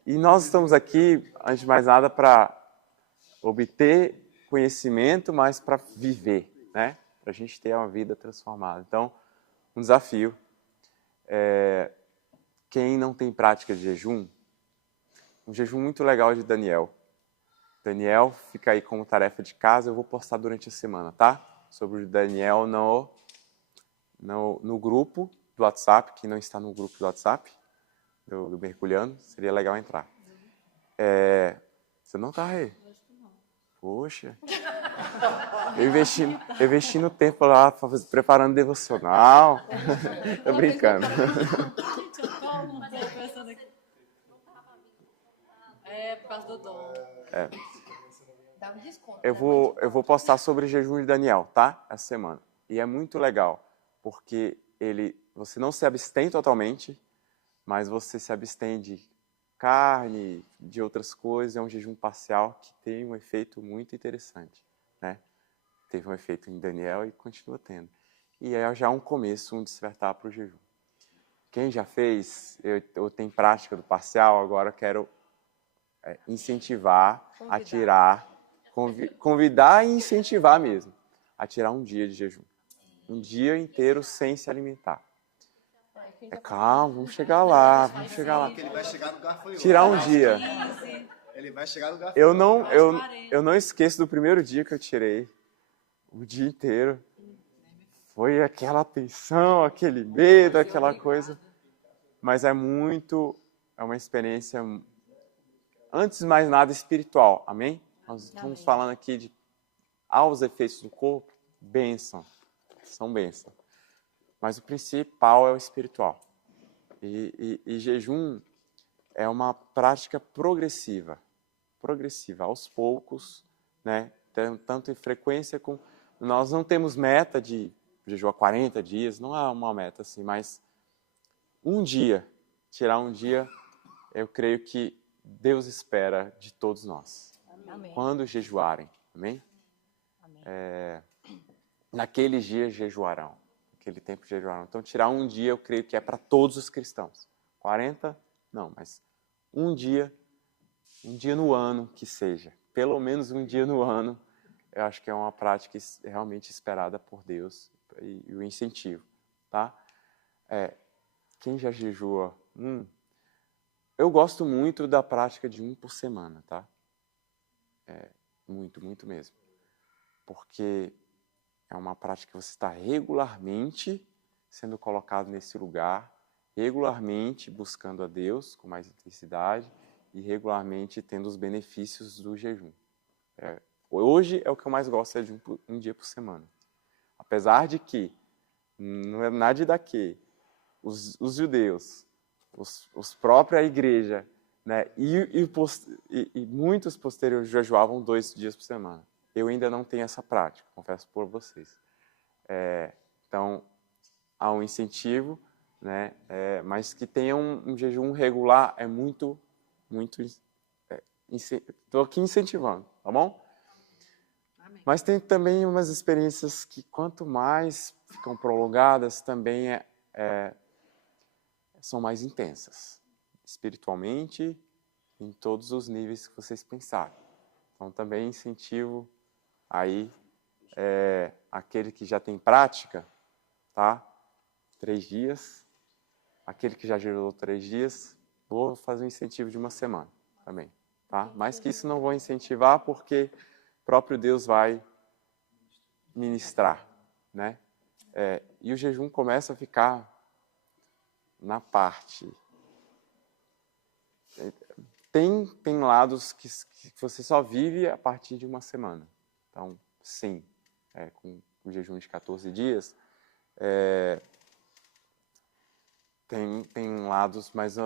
E nós estamos aqui, antes de mais nada, para obter conhecimento, mas para viver, né? Para a gente ter uma vida transformada. Então, um desafio. Quem não tem prática de jejum, um jejum muito legal de Daniel. Daniel, fica aí como tarefa de casa, eu vou postar durante a semana, tá? Sobre o Daniel no grupo do WhatsApp, quem não está no grupo do WhatsApp, do Mergulhando, seria legal entrar. Você não está aí? Poxa. Eu investi no tempo lá, preparando devocional. Tô brincando. Por causa do dom. Dá um desconto. Eu vou postar sobre o jejum de Daniel, tá? Essa semana. E é muito legal, porque você não se abstém totalmente, mas você se abstém de carne, de outras coisas. É um jejum parcial que tem um efeito muito interessante, né? Teve um efeito em Daniel e continua tendo. E é já um começo, um despertar para o jejum. Quem já fez, eu tenho prática do parcial, agora eu quero incentivar, a tirar, convidar e incentivar mesmo, a tirar um dia de jejum. Um dia inteiro sem se alimentar. Calma, vamos chegar lá. Ele vai chegar no gafanhoto. Tirar um dia. Ele vai chegar no gafanhoto. Eu não esqueço do primeiro dia que eu tirei. O dia inteiro. Foi aquela tensão, aquele medo, aquela coisa. mas é uma experiência, antes de mais nada, espiritual, amém? Nós estamos falando aqui de, aos efeitos do corpo, bênção, são bênção, mas o principal é o espiritual. E jejum é uma prática progressiva, aos poucos, né? Tanto em frequência como... Nós não temos meta de jejuar 40 dias, não há uma meta assim, mas um dia, tirar um dia, eu creio que Deus espera de todos nós. Amém. Quando jejuarem, amém? Amém. Naqueles dias jejuarão, naquele tempo jejuarão. Então, tirar um dia, eu creio que é para todos os cristãos. 40, não, mas um dia no ano que seja. Pelo menos um dia no ano, eu acho que é uma prática realmente esperada por Deus e o incentivo, tá? Quem já jejua, eu gosto muito da prática de 1 por semana, tá? Muito, muito mesmo. Porque é uma prática que você está regularmente sendo colocado nesse lugar, regularmente buscando a Deus com mais intensidade e regularmente tendo os benefícios do jejum. Hoje é o que eu mais gosto, é de um dia por semana. Apesar de que, não é nada daqui, os judeus, os próprios igreja, né, e muitos posteriores jejuavam 2 dias por semana. Eu ainda não tenho essa prática, confesso por vocês. Então, há um incentivo, né, mas que tenha um jejum regular é muito, muito... Estou aqui incentivando, tá bom? Amém. Mas tem também umas experiências que, quanto mais ficam prolongadas, também são mais intensas, espiritualmente, em todos os níveis que vocês pensarem. Então, também incentivo aí aquele que já tem prática, tá? 3 dias. Aquele que já jejuou 3 dias, vou fazer um incentivo de 1 semana também, tá? Mas que isso não vou incentivar porque o próprio Deus vai ministrar, né? E o jejum começa a ficar na parte. Tem lados que você só vive a partir de 1 semana. Então, sim, com o jejum de 14 dias, tem lados, mas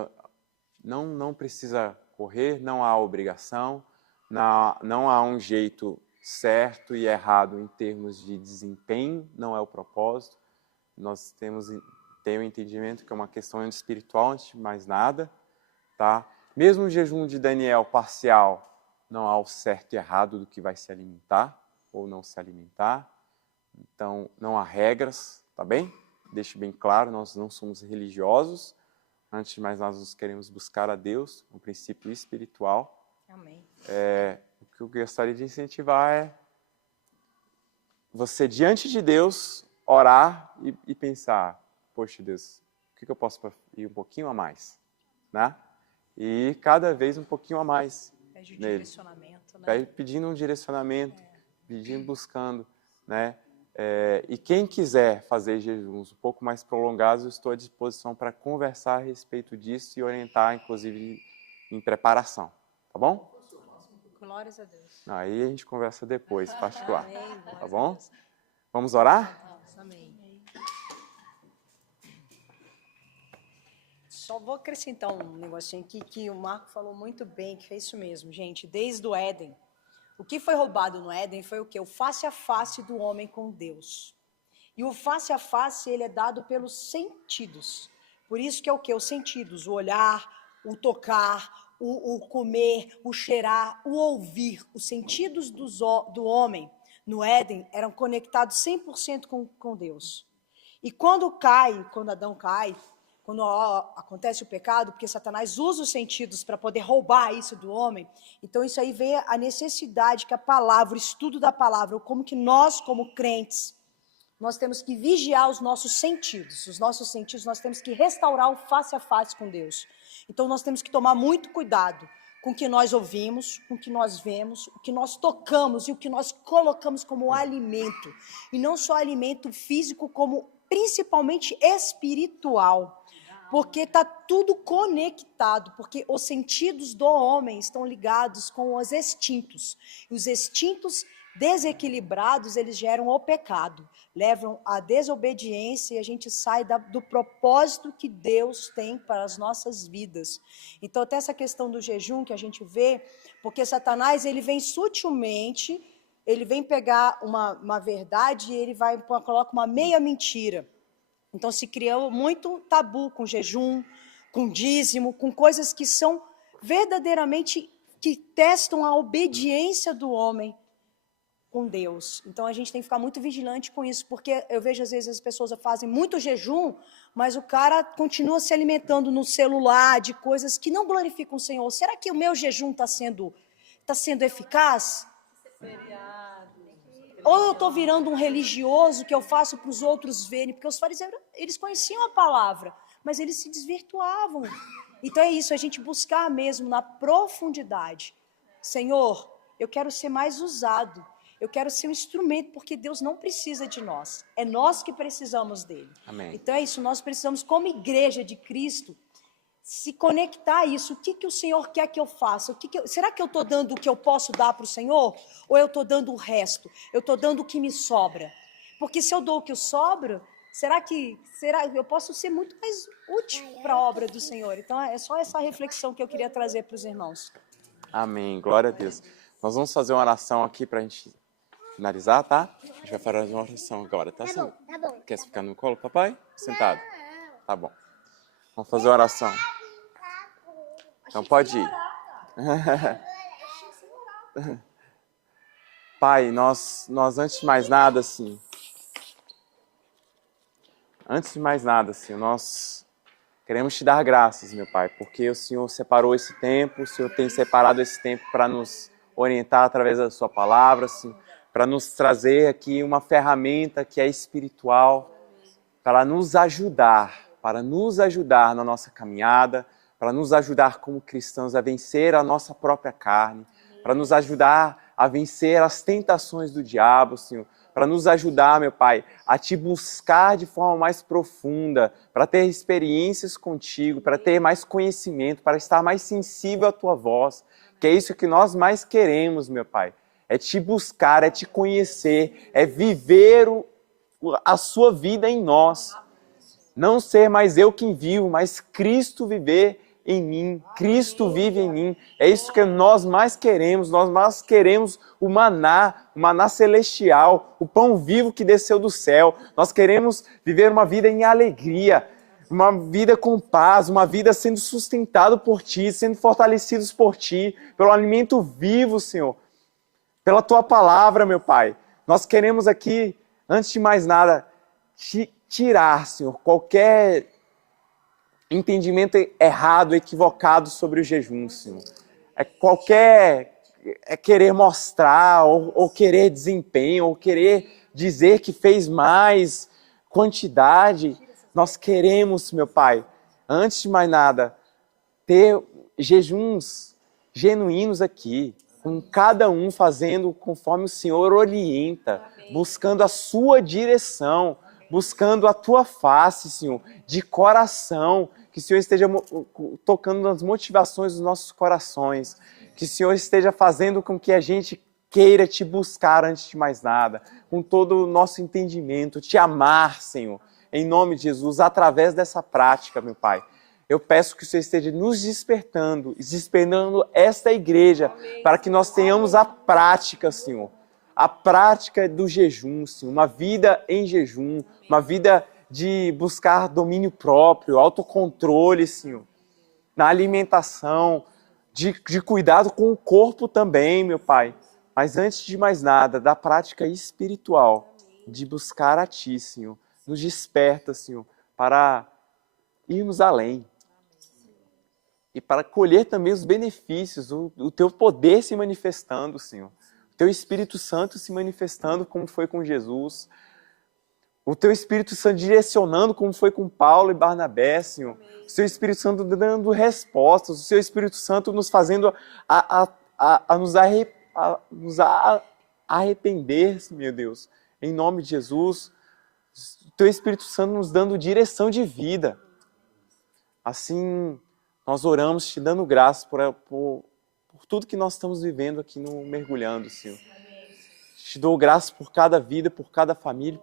não precisa correr, não há obrigação, não há um jeito certo e errado em termos de desempenho, não é o propósito. Nós temos o entendimento que é uma questão espiritual, antes de mais nada, tá? Mesmo o jejum de Daniel parcial, não há o certo e errado do que vai se alimentar ou não se alimentar. Então, não há regras, tá bem? Deixe bem claro, nós não somos religiosos. Antes de mais nada, nós queremos buscar a Deus, um princípio espiritual. Amém. O que eu gostaria de incentivar é você, diante de Deus, orar e pensar, poxa, Deus, o que eu posso ir um pouquinho a mais? Né? E cada vez um pouquinho a mais. Pede nele. direcionamento, né? Pedindo um direcionamento, pedindo, buscando, né? E quem quiser fazer jejuns um pouco mais prolongados, eu estou à disposição para conversar a respeito disso e orientar, inclusive, em preparação. Tá bom? Glórias a Deus. Aí a gente conversa depois, particular. Amém. Glórias Tá a bom? Deus. Vamos orar? Amém. Só vou acrescentar um negocinho aqui que o Marco falou muito bem, que é isso mesmo, gente. Desde o Éden, o que foi roubado no Éden foi o quê? O face a face do homem com Deus. E o face a face, ele é dado pelos sentidos. Por isso que é o quê? Os sentidos, o olhar, o tocar, o comer, o cheirar, o ouvir. Os sentidos do homem no Éden eram conectados 100% com Deus. E quando Adão cai, quando acontece o pecado, porque Satanás usa os sentidos para poder roubar isso do homem, então isso aí vem a necessidade que a palavra, o estudo da palavra, ou como que nós, como crentes, nós temos que vigiar os nossos sentidos. Os nossos sentidos, nós temos que restaurar o face a face com Deus. Então nós temos que tomar muito cuidado com o que nós ouvimos, com o que nós vemos, o que nós tocamos e o que nós colocamos como alimento. E não só alimento físico, como principalmente espiritual. Porque está tudo conectado, porque os sentidos do homem estão ligados com os instintos. E os instintos desequilibrados, eles geram o pecado, levam à desobediência e a gente sai do propósito que Deus tem para as nossas vidas. Então, até essa questão do jejum que a gente vê, porque Satanás, ele vem sutilmente, ele vem pegar uma verdade e ele coloca uma meia mentira. Então, se criou muito tabu com jejum, com dízimo, com coisas que são verdadeiramente, que testam a obediência do homem com Deus. Então, a gente tem que ficar muito vigilante com isso, porque eu vejo, às vezes, as pessoas fazem muito jejum, mas o cara continua se alimentando no celular de coisas que não glorificam o Senhor. Será que o meu jejum está sendo eficaz? Ou eu estou virando um religioso que eu faço para os outros verem, porque os fariseus, eles conheciam a palavra, mas eles se desvirtuavam. Então é isso, a gente buscar mesmo na profundidade. Senhor, eu quero ser mais usado, eu quero ser um instrumento, porque Deus não precisa de nós, é nós que precisamos dele. Amém. Então é isso, nós precisamos, como igreja de Cristo, se conectar a isso. O que o Senhor quer que eu faça? Será que eu estou dando o que eu posso dar para o Senhor? Ou eu estou dando o resto? Eu estou dando o que me sobra? Porque se eu dou o que sobra, será eu posso ser muito mais útil para a obra do Senhor? Então, é só essa reflexão que eu queria trazer para os irmãos. Amém. Glória a Deus. Nós vamos fazer uma oração aqui para a gente finalizar, tá? A gente vai fazer uma oração agora, tá? Tá bom. Quer ficar no colo, papai? Sentado? Tá bom. Vamos fazer uma oração. Então pode ir. Pai, nós antes de mais nada, assim, nós queremos te dar graças, meu Pai, porque o Senhor separou esse tempo, o Senhor tem separado esse tempo para nos orientar através da sua palavra, assim, para nos trazer aqui uma ferramenta que é espiritual, para nos ajudar na nossa caminhada, para nos ajudar como cristãos a vencer a nossa própria carne, para nos ajudar a vencer as tentações do diabo, Senhor, para nos ajudar, meu Pai, a te buscar de forma mais profunda, para ter experiências contigo, para ter mais conhecimento, para estar mais sensível à tua voz, que é isso que nós mais queremos, meu Pai, é te buscar, é te conhecer, é viver a sua vida em nós. Não ser mais eu quem vivo, mas Cristo viver em mim. Cristo vive em mim. É isso que nós mais queremos. Nós mais queremos o maná celestial, o pão vivo que desceu do céu. Nós queremos viver uma vida em alegria, uma vida com paz, uma vida sendo sustentado por Ti, sendo fortalecidos por Ti, pelo alimento vivo, Senhor, pela Tua palavra, meu Pai. Nós queremos aqui, antes de mais nada, tirar, Senhor, qualquer entendimento errado, equivocado sobre o jejum, Senhor. É querer mostrar, ou querer desempenho, ou querer dizer que fez mais quantidade. Nós queremos, meu Pai, antes de mais nada, ter jejuns genuínos aqui, com cada um fazendo conforme o Senhor orienta, buscando a sua direção, buscando a Tua face, Senhor, de coração, que o Senhor esteja tocando nas motivações dos nossos corações, que o Senhor esteja fazendo com que a gente queira Te buscar antes de mais nada, com todo o nosso entendimento, Te amar, Senhor, em nome de Jesus, através dessa prática, meu Pai. Eu peço que o Senhor esteja nos despertando esta igreja, para que nós tenhamos a prática, Senhor, a prática do jejum, Senhor, uma vida em jejum, uma vida de buscar domínio próprio, autocontrole, Senhor, na alimentação, de cuidado com o corpo também, meu Pai. Mas antes de mais nada, da prática espiritual, de buscar a Ti, Senhor. Nos desperta, Senhor, para irmos além. E para colher também os benefícios, o Teu poder se manifestando, Senhor. O Teu Espírito Santo se manifestando como foi com Jesus. O Teu Espírito Santo direcionando como foi com Paulo e Barnabé, Senhor. O Teu Espírito Santo dando respostas. O Teu Espírito Santo nos fazendo nos arrepender, meu Deus. Em nome de Jesus. O Teu Espírito Santo nos dando direção de vida. Assim, nós oramos te dando graça por tudo que nós estamos vivendo aqui no Mergulhando, Senhor. Te dou graça por cada vida, por cada família,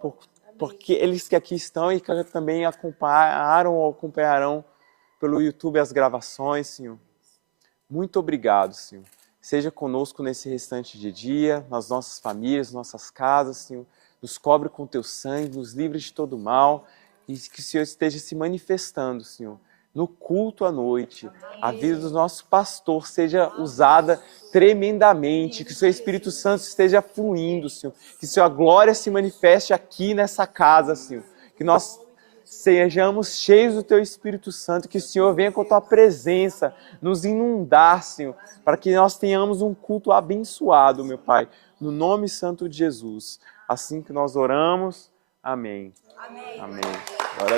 porque eles que aqui estão e que também acompanharam ou acompanharão pelo YouTube as gravações, Senhor. Muito obrigado, Senhor. Seja conosco nesse restante de dia, nas nossas famílias, nossas casas, Senhor. Nos cobre com teu sangue, nos livre de todo mal e que o Senhor esteja se manifestando, Senhor. No culto à noite, a vida do nosso pastor seja usada tremendamente, que o seu Espírito Santo esteja fluindo, Senhor, que sua glória se manifeste aqui nessa casa, Senhor, que nós sejamos cheios do teu Espírito Santo, que o Senhor venha com a tua presença nos inundar, Senhor, para que nós tenhamos um culto abençoado, meu Pai, no nome santo de Jesus. Assim que nós oramos, amém. Amém. Glória a Deus.